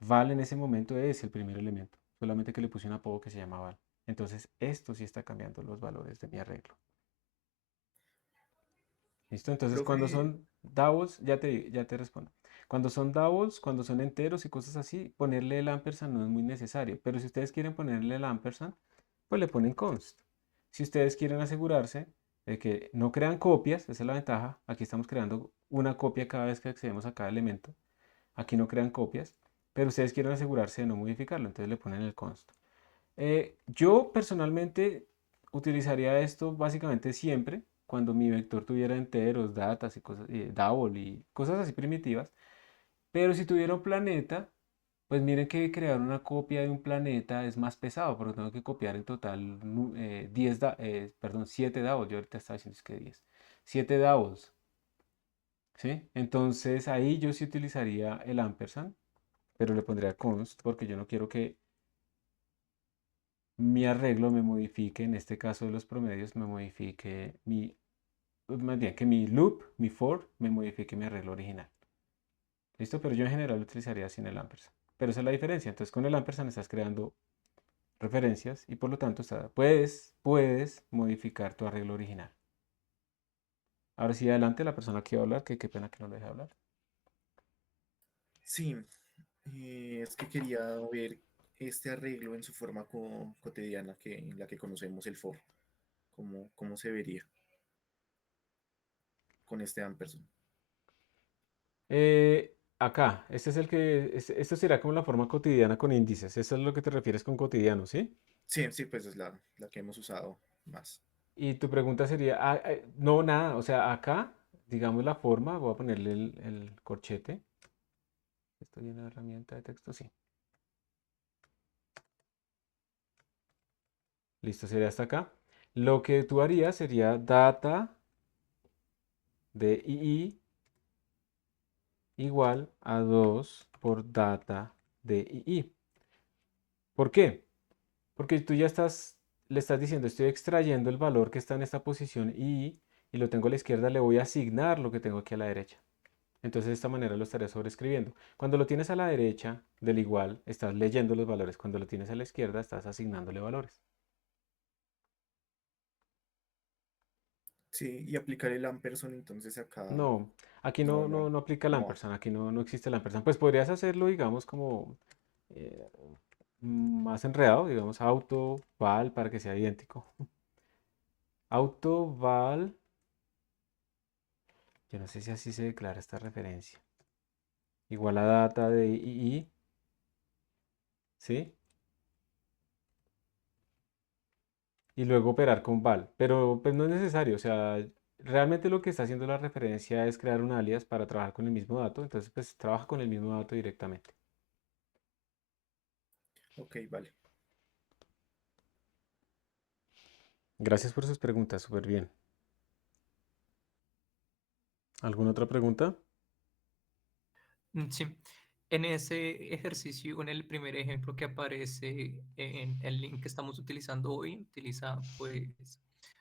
val en ese momento es el primer elemento, solamente que le puse un apodo que se llama val. Entonces, esto sí está cambiando los valores de mi arreglo. ¿Listo? Entonces, cuando Profe, son doubles, ya te respondo. Cuando son doubles, cuando son enteros y cosas así, ponerle el ampersand no es muy necesario. Pero si ustedes quieren ponerle el ampersand, pues le ponen const. Si ustedes quieren asegurarse de que no crean copias, esa es la ventaja. Aquí estamos creando una copia cada vez que accedemos a cada elemento. Aquí no crean copias, pero ustedes quieren asegurarse de no modificarlo, entonces le ponen el const. Yo personalmente utilizaría esto básicamente siempre cuando mi vector tuviera enteros, datas y cosas, double y cosas así primitivas. Pero si tuviera un planeta, pues miren que crear una copia de un planeta es más pesado, porque tengo que copiar en total 10, perdón, 7 doubles. Yo ahorita estaba diciendo es que 10. 7 doubles, ¿sí? Entonces ahí yo sí utilizaría el ampersand, pero le pondría const porque yo no quiero que mi arreglo me modifique, en este caso de los promedios, me modifique más bien que mi loop, mi for, me modifique mi arreglo original. ¿Listo? Pero yo en general lo utilizaría sin el ampersand. Pero esa es la diferencia. Entonces con el ampersand estás creando referencias y por lo tanto puedes modificar tu arreglo original. Ahora sí, adelante la persona que iba a hablar, que qué pena que no lo deje hablar. sí, es que quería ver este arreglo en su forma cotidiana, en la que conocemos el for, cómo se vería con este ampersand. Acá, este es esto será como la forma cotidiana con índices. Eso es lo que te refieres con cotidiano, ¿sí? Sí, sí, pues es la que hemos usado más. Y tu pregunta sería, no, nada, o sea, acá, digamos la forma, voy a ponerle el corchete. Esto viene de herramienta de texto, sí. Listo, sería hasta acá. Lo que tú harías sería data de II igual a 2 por data de II. ¿Por qué? Porque tú ya le estás diciendo, estoy extrayendo el valor que está en esta posición II y lo tengo a la izquierda, le voy a asignar lo que tengo aquí a la derecha. Entonces de esta manera lo estaré sobreescribiendo. Cuando lo tienes a la derecha del igual, estás leyendo los valores. Cuando lo tienes a la izquierda, estás asignándole valores. Sí, y aplicar el ampersand entonces acá No, aquí no, no aplica el no. ampersand, aquí no existe el ampersand. Pues podrías hacerlo, digamos, como eh, más enredado, digamos, auto val para que sea idéntico. Auto val, yo no sé si así se declara esta referencia. Igual a data de II, ¿sí? Y luego operar con val. Pero pues no es necesario, o sea, realmente lo que está haciendo la referencia es crear un alias para trabajar con el mismo dato, entonces pues trabaja con el mismo dato directamente. Ok, vale. Gracias por sus preguntas, súper bien. ¿Alguna otra pregunta? Sí, en ese ejercicio, en el primer ejemplo que aparece en el link que estamos utilizando hoy, utiliza pues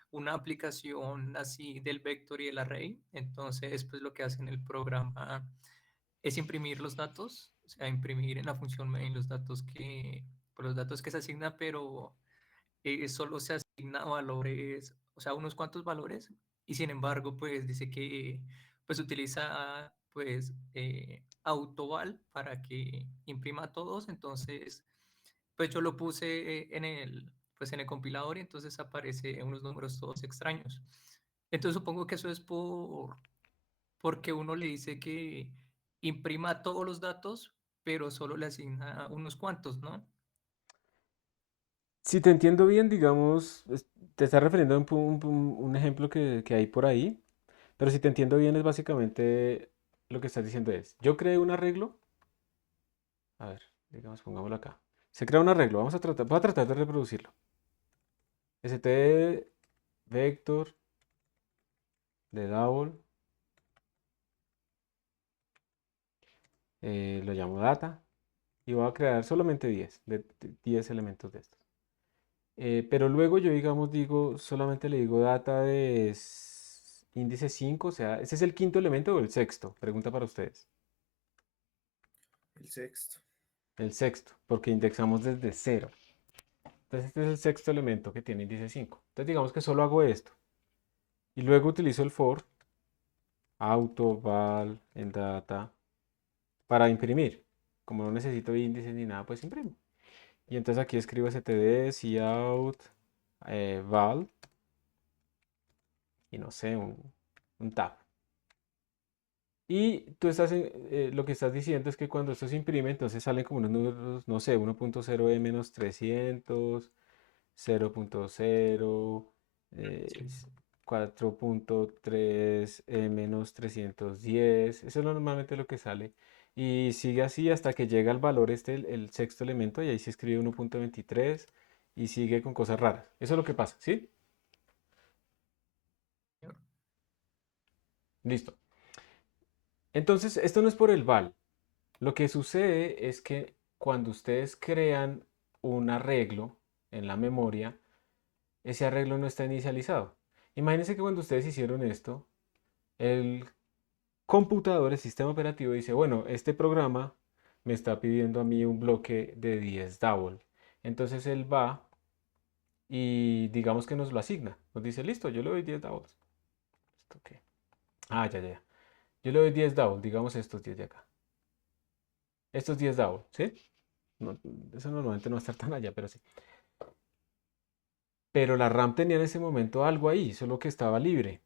una aplicación así del vector y el array. Entonces, pues lo que hace en el programa es imprimir los datos, o sea, imprimir en la función main pues, los datos que se asignan, pero solo se asigna valores, o sea, unos cuantos valores, y sin embargo, pues dice que pues utiliza pues autoval para que imprima todos. Entonces pues yo lo puse pues en el compilador, y entonces aparece unos números todos extraños. Entonces supongo que eso es porque uno le dice que imprima todos los datos, pero solo le asigna unos cuantos, ¿no? Si te entiendo bien, digamos, te estás refiriendo a un ejemplo que hay por ahí, pero si te entiendo bien es básicamente lo que estás diciendo es, yo creé un arreglo, a ver, digamos, pongámoslo acá. Se crea un arreglo, voy a tratar de reproducirlo. st vector de double, lo llamo data, y voy a crear solamente 10 elementos de estos. Pero luego yo, digamos, solamente le digo data de índice 5, o sea, ¿ese es el quinto elemento o el sexto? Pregunta para ustedes. El sexto. El sexto, porque indexamos desde cero. Entonces este es el sexto elemento que tiene índice 5. Entonces digamos que solo hago esto. Y luego utilizo el for, auto, val, en data, para imprimir. Como no necesito índices ni nada, pues imprimo. Y entonces aquí escribo std, cout, val, y no sé, un tab. Y tú lo que estás diciendo es que cuando esto se imprime, entonces salen como unos números, no sé, 1.0e menos 300, 0.0, Sí. 4.3e menos 310. Eso es normalmente lo que sale. Y sigue así hasta que llega al valor el sexto elemento, y ahí se escribe 1.23 y sigue con cosas raras. Eso es lo que pasa, ¿sí? Listo. Entonces, esto no es por el val. Lo que sucede es que cuando ustedes crean un arreglo en la memoria, ese arreglo no está inicializado. Imagínense que cuando ustedes hicieron esto, el computador, el sistema operativo dice, bueno, este programa me está pidiendo a mí un bloque de 10 double. Entonces él va y digamos que nos lo asigna. Nos dice, listo, yo le doy 10 doubles. ¿Esto qué? Ah, ya, ya, ya. Yo le doy 10 double, digamos estos 10 de acá. Estos 10 double, ¿sí? No, eso normalmente no va a estar tan allá, pero sí. Pero la RAM tenía en ese momento algo ahí, solo que estaba libre.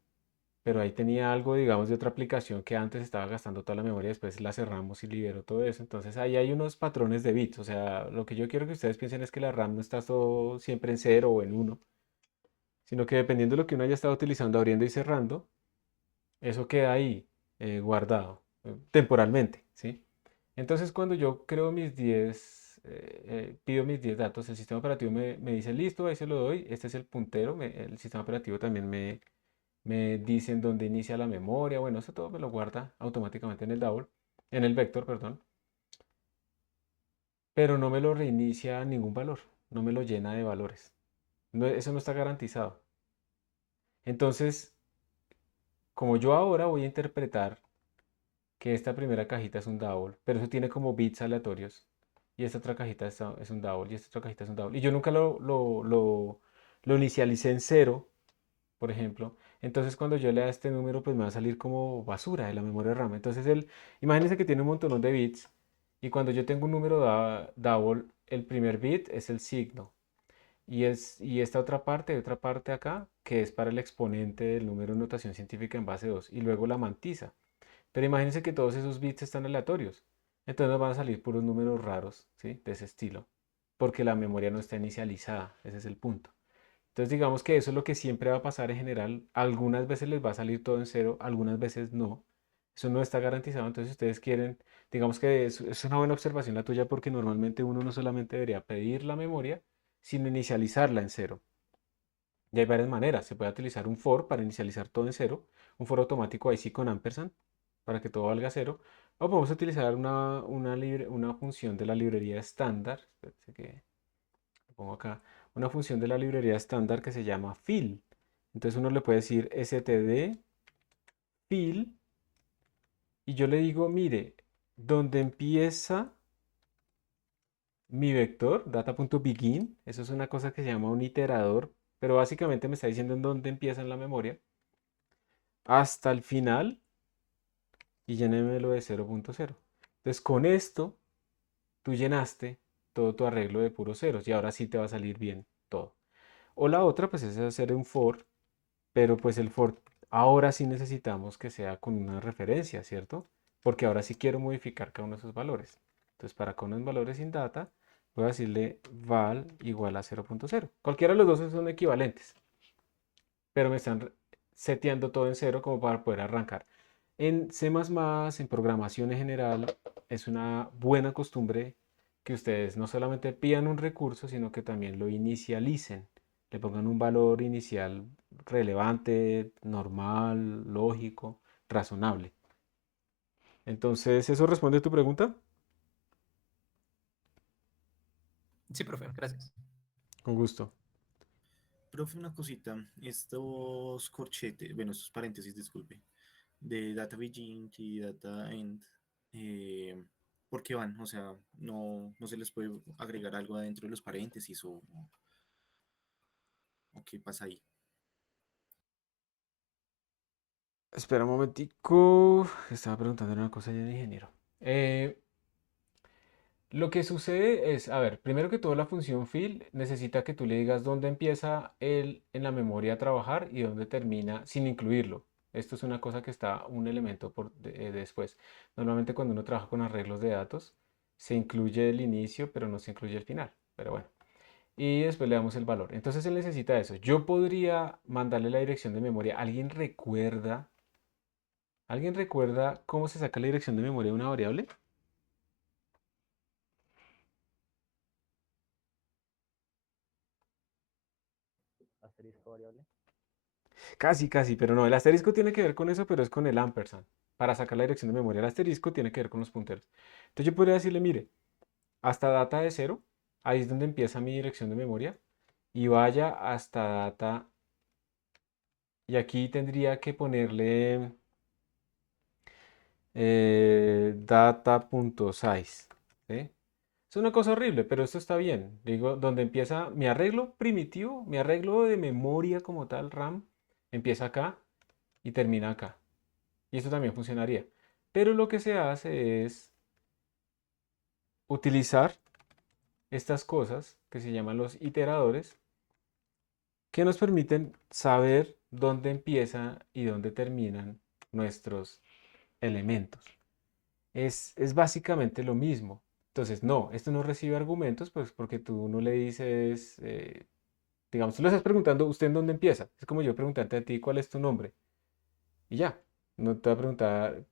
Pero ahí tenía algo, digamos, de otra aplicación que antes estaba gastando toda la memoria, después la cerramos y liberó todo eso. Entonces ahí hay unos patrones de bits. O sea, lo que yo quiero que ustedes piensen es que la RAM no está todo siempre en cero o en uno, sino que dependiendo de lo que uno haya estado utilizando, abriendo y cerrando, eso queda ahí guardado temporalmente, ¿sí? Entonces cuando yo creo pido mis 10 datos, el sistema operativo me dice, listo, ahí se lo doy, este es el puntero, el sistema operativo también me dice en dónde inicia la memoria, bueno, eso todo me lo guarda automáticamente en el double, en el vector, perdón, pero no me lo reinicia a ningún valor, no me lo llena de valores. Eso no está garantizado. Entonces, como yo ahora voy a interpretar que esta primera cajita es un double, pero eso tiene como bits aleatorios, y esta otra cajita es un double, y esta otra cajita es un double, y yo nunca lo inicialicé en cero, por ejemplo. Entonces cuando yo lea este número, pues me va a salir como basura de la memoria RAM. Entonces imagínense que tiene un montón de bits, y cuando yo tengo un número double, el primer bit es el signo. Y esta otra parte acá, que es para el exponente del número de notación científica en base 2 y luego la mantisa. Pero imagínense que todos esos bits están aleatorios. Entonces nos van a salir puros números raros, ¿sí? De ese estilo. Porque la memoria no está inicializada. Ese es el punto. Entonces digamos que eso es lo que siempre va a pasar en general. Algunas veces les va a salir todo en cero, algunas veces no. Eso no está garantizado. Entonces si ustedes quieren, digamos que es una buena observación la tuya porque normalmente uno no solamente debería pedir la memoria, sino inicializarla en cero. Y hay varias maneras. Se puede utilizar un for para inicializar todo en cero, un for automático ahí sí con ampersand para que todo valga cero. O podemos utilizar una función de la librería estándar. Espérate que lo pongo acá. Una función de la librería estándar que se llama fill. Entonces uno le puede decir std fill y yo le digo, mire, donde empieza mi vector, data.begin, eso es una cosa que se llama un iterador, pero básicamente me está diciendo en dónde empieza en la memoria, hasta el final y llénemelo de 0.0. Entonces con esto tú llenaste todo tu arreglo de puros ceros y ahora sí te va a salir bien todo. O la otra pues es hacer un for, pero pues el for ahora sí necesitamos que sea con una referencia, ¿cierto? Porque ahora sí quiero modificar cada uno de esos valores. Entonces para cada uno de los valores sin data voy a decirle val igual a 0.0. Cualquiera de los dos son equivalentes, pero me están seteando todo en cero como para poder arrancar. En C++, en programación en general, es una buena costumbre que ustedes no solamente pidan un recurso, sino que también lo inicialicen. Le pongan un valor inicial relevante, normal, lógico, razonable. Entonces, ¿eso responde a tu pregunta? Sí, profe, gracias. Con gusto. Profe, una cosita, estos corchetes, bueno, estos paréntesis, disculpe, de data begin y data end, eh, ¿por qué van? O sea, no se les puede agregar algo adentro de los paréntesis o qué pasa ahí. Espera un momentico. Estaba preguntando una cosa ya de ingeniero. Lo que sucede es, a ver, primero que todo la función fill necesita que tú le digas dónde empieza él en la memoria a trabajar y dónde termina sin incluirlo. Esto es una cosa que está un elemento después. Normalmente cuando uno trabaja con arreglos de datos, se incluye el inicio, pero no se incluye el final. Pero bueno. Y después le damos el valor. Entonces él necesita eso. Yo podría mandarle la dirección de memoria. ¿Alguien recuerda? ¿Alguien recuerda cómo se saca la dirección de memoria de una variable? Asterisco variable. Casi, casi, pero no, el asterisco tiene que ver con eso, pero es con el ampersand. Para sacar la dirección de memoria, el asterisco tiene que ver con los punteros. Entonces yo podría decirle, mire, hasta data de cero, ahí es donde empieza mi dirección de memoria, y vaya hasta data, y aquí tendría que ponerle data.size. ¿Sí? Es una cosa horrible, pero esto está bien. Digo, donde empieza mi arreglo primitivo, mi arreglo de memoria como tal, RAM, empieza acá y termina acá. Y esto también funcionaría. Pero lo que se hace es utilizar estas cosas que se llaman los iteradores, que nos permiten saber dónde empieza y dónde terminan nuestros elementos. Es básicamente lo mismo. Entonces, no, esto no recibe argumentos, pues porque tú no le dices, digamos, tú le estás preguntando, ¿usted en dónde empieza? Es como yo preguntarte a ti, ¿cuál es tu nombre? Y ya, no te va a preguntar,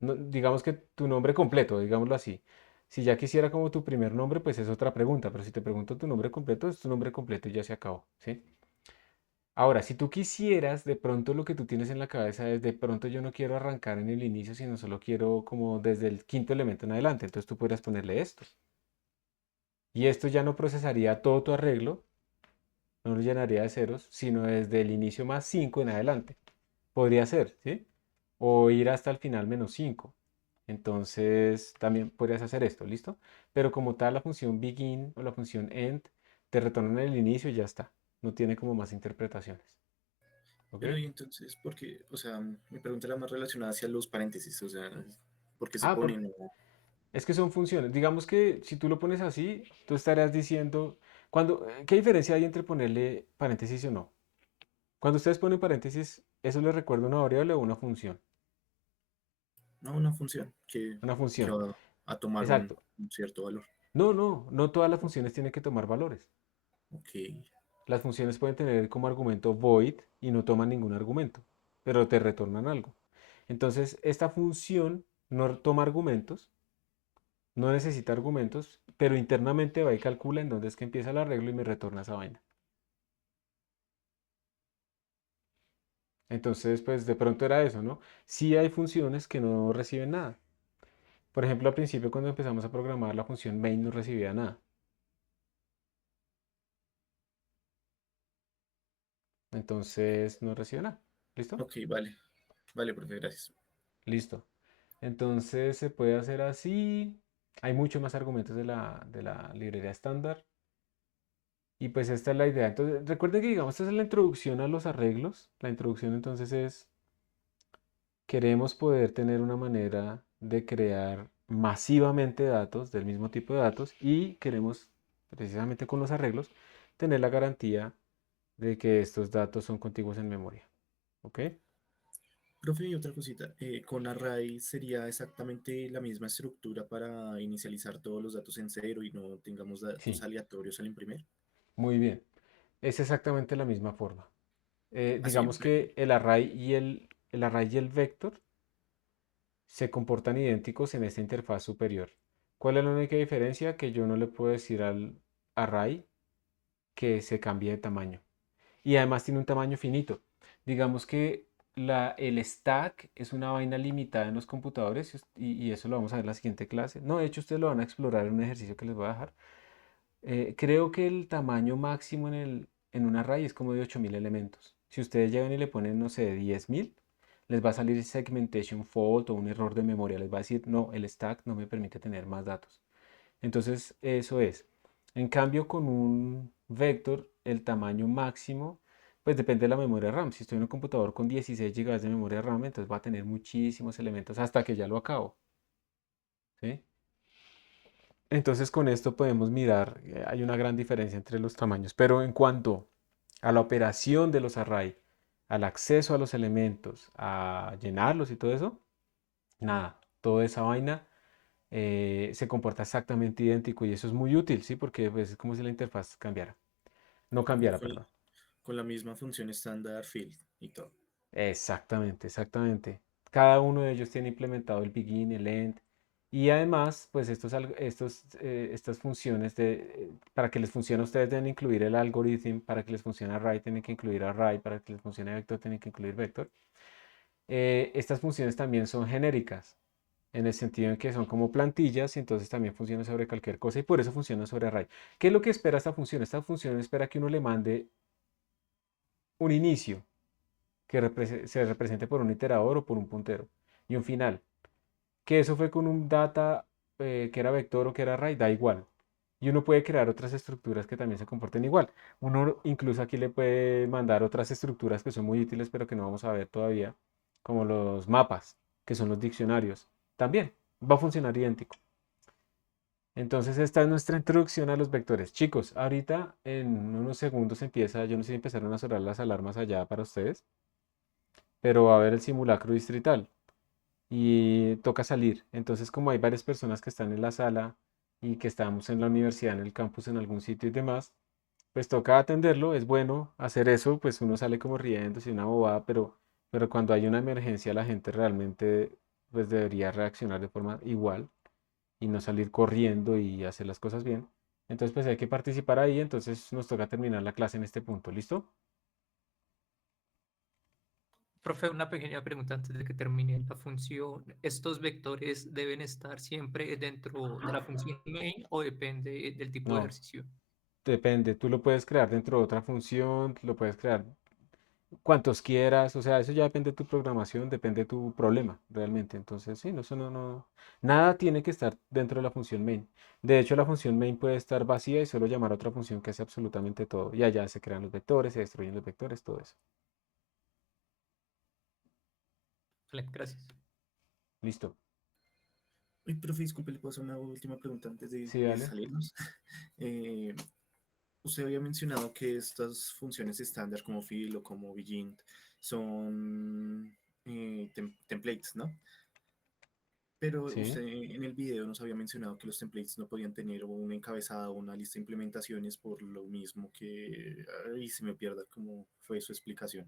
digamos que tu nombre completo, digámoslo así. Si ya quisiera como tu primer nombre, pues es otra pregunta, pero si te pregunto tu nombre completo, es tu nombre completo y ya se acabó, ¿sí? Ahora, si tú quisieras, de pronto lo que tú tienes en la cabeza es, de pronto yo no quiero arrancar en el inicio, sino solo quiero como desde el quinto elemento en adelante, entonces tú podrías ponerle esto. Y esto ya no procesaría todo tu arreglo, no lo llenaría de ceros, sino desde el inicio más 5 en adelante. Podría ser, ¿sí? O ir hasta el final menos 5. Entonces también podrías hacer esto, ¿listo? Pero como tal, la función begin o la función end te retornan el inicio y ya está. No tiene como más interpretaciones. ¿Ok? Pero y entonces, ¿por qué? O sea, mi pregunta era más relacionada hacia los paréntesis, o sea, ¿por qué se Ah, ponen? es que son funciones. Digamos que si tú lo pones así, tú estarías diciendo, ¿qué diferencia hay entre ponerle paréntesis o no? Cuando ustedes ponen paréntesis, ¿eso les recuerda una variable o una función? No, una función Una que función. va a tomar Exacto. un cierto valor. No, no, no todas las funciones tienen que tomar valores. Ok. las funciones pueden tener como argumento void y no toman ningún argumento, pero te retornan algo. Entonces, esta función no toma argumentos, no necesita argumentos, pero internamente va y calcula en dónde es que empieza el arreglo y me retorna esa vaina. Entonces, pues de pronto era eso, ¿no? Sí hay funciones que no reciben nada. Por ejemplo, al principio cuando empezamos a programar la función main no recibía nada. Entonces no recibe nada. ¿Listo? Ok, vale. Vale, profe, gracias. Listo. Entonces se puede hacer así. Hay muchos más argumentos de la librería estándar. Y pues esta es la idea. Entonces, recuerden que digamos, esta es la introducción a los arreglos. La introducción entonces es, queremos poder tener una manera de crear masivamente datos del mismo tipo de datos y queremos, precisamente con los arreglos, tener la garantía de que estos datos son contiguos en memoria. ¿Ok? Profe, y otra cosita, con array sería exactamente la misma estructura para inicializar todos los datos en cero y no tengamos datos Sí, aleatorios al imprimir. muy bien. Es exactamente la misma forma. Así, Digamos que el array y el vector se comportan idénticos en esta interfaz superior. ¿Cuál es la única diferencia? Que yo no le puedo decir al array que se cambie de tamaño. Y además tiene un tamaño finito. Digamos que el stack es una vaina limitada en los computadores y eso lo vamos a ver en la siguiente clase. No, de hecho ustedes lo van a explorar en un ejercicio que les voy a dejar. Creo que el tamaño máximo en un array es como de 8000 elementos. Si ustedes llegan y le ponen, no sé, 10.000, les va a salir segmentation fault o un error de memoria. Les va a decir, no, el stack no me permite tener más datos. Entonces, eso es. En cambio, con un vector, el tamaño máximo, pues depende de la memoria RAM. Si estoy en un computador con 16 GB de memoria RAM, entonces va a tener muchísimos elementos hasta que ya lo acabo. ¿Sí? Entonces, con esto podemos mirar, hay una gran diferencia entre los tamaños. Pero en cuanto a la operación de los array, al acceso a los elementos, a llenarlos y todo eso, nada, toda esa vaina se comporta exactamente idéntico y eso es muy útil, ¿sí? Porque pues, es como si la interfaz cambiara. No como cambiara, perdón. con la misma función estándar field y todo. Exactamente, exactamente. Cada uno de ellos tiene implementado el begin, el end y además, pues estas funciones para que les funcione a ustedes deben incluir el algoritmo, para que les funcione array tienen que incluir array, para que les funcione vector tienen que incluir vector. Estas funciones también son genéricas, en el sentido en que son como plantillas y entonces también funcionan sobre cualquier cosa y por eso funcionan sobre array. ¿Qué es lo que espera esta función? Esta función espera que uno le mande un inicio que se represente por un iterador o por un puntero y un final. Que eso fue con un data que era vector o que era array, da igual. Y uno puede crear otras estructuras que también se comporten igual. Uno incluso aquí le puede mandar otras estructuras que son muy útiles, pero que no vamos a ver todavía, como los mapas, que son los diccionarios. También va a funcionar idéntico. Entonces esta es nuestra introducción a los vectores. Chicos, ahorita en unos segundos empieza, yo no sé si empezaron a sonar las alarmas allá para ustedes, pero va a haber el simulacro distrital y toca salir. Entonces, como hay varias personas que están en la sala y que estamos en la universidad, en el campus, en algún sitio y demás, pues toca atenderlo. Es bueno hacer eso, pues uno sale como riéndose, una bobada, pero cuando hay una emergencia la gente realmente pues debería reaccionar de forma igual y no salir corriendo y hacer las cosas bien. Entonces, pues hay que participar ahí, entonces nos toca terminar la clase en este punto, ¿listo? Profe, una pequeña pregunta antes de que termine la función. ¿Estos vectores deben estar siempre dentro de la función main o depende del tipo de No, ejercicio? depende, tú lo puedes crear dentro de otra función, lo puedes crear cuantos quieras, o sea, eso ya depende de tu programación, depende de tu problema, realmente. Entonces, sí, no, eso nada tiene que estar dentro de la función main. De hecho, la función main puede estar vacía y solo llamar a otra función que hace absolutamente todo. Y allá se crean los vectores, se destruyen los vectores, todo eso. Vale, gracias. Listo. Uy, profe, disculpe, le puedo hacer una última pregunta antes Sí, de dale. salirnos. Eh, Usted había mencionado que estas funciones estándar como fill o como begin son templates, ¿no? Pero ¿sí? usted en el video nos había mencionado que los templates no podían tener un encabezado o una lista de implementaciones por lo mismo que... Ahí se me pierda cómo fue su explicación.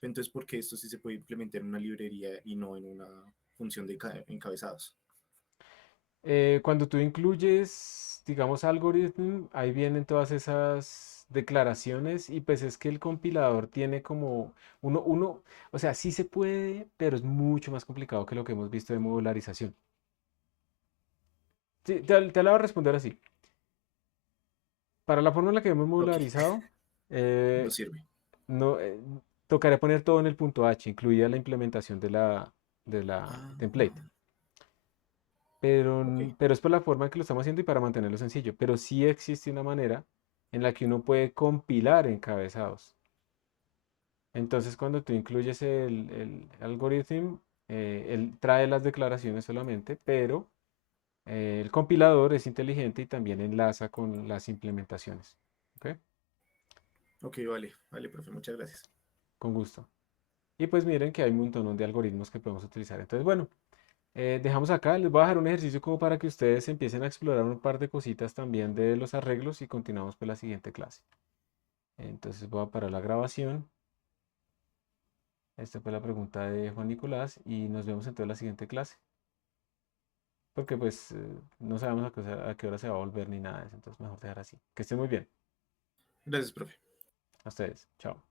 Entonces, ¿por qué esto sí se puede implementar en una librería y no en una función de encabezados? Cuando tú incluyes, digamos, algoritmo, ahí vienen todas esas declaraciones y pues es que el compilador tiene como o sea, sí se puede, pero es mucho más complicado que lo que hemos visto de modularización. Sí, te la voy a responder así. Para la forma en la que hemos Ok, modularizado, no eh, sirve. no, tocaría poner todo en el punto H, incluida la implementación de la Ah, template. Pero, ok, pero es por la forma en que lo estamos haciendo y para mantenerlo sencillo. Pero sí existe una manera en la que uno puede compilar encabezados. Entonces, cuando tú incluyes el algoritmo, él trae las declaraciones solamente, pero el compilador es inteligente y también enlaza con las implementaciones. ¿Ok? ok, vale, vale, profe, muchas gracias. Con gusto. Y pues miren que hay un montón de algoritmos que podemos utilizar. Entonces, bueno, dejamos acá. Les voy a dejar un ejercicio como para que ustedes empiecen a explorar un par de cositas también de los arreglos y continuamos con la siguiente clase. Entonces voy a parar la grabación. Esta fue la pregunta de Juan Nicolás y nos vemos entonces en la siguiente clase. Porque pues no sabemos a qué hora se va a volver ni nada de eso. Entonces mejor dejar así. Que estén muy bien. Gracias, profe. A ustedes. Chao.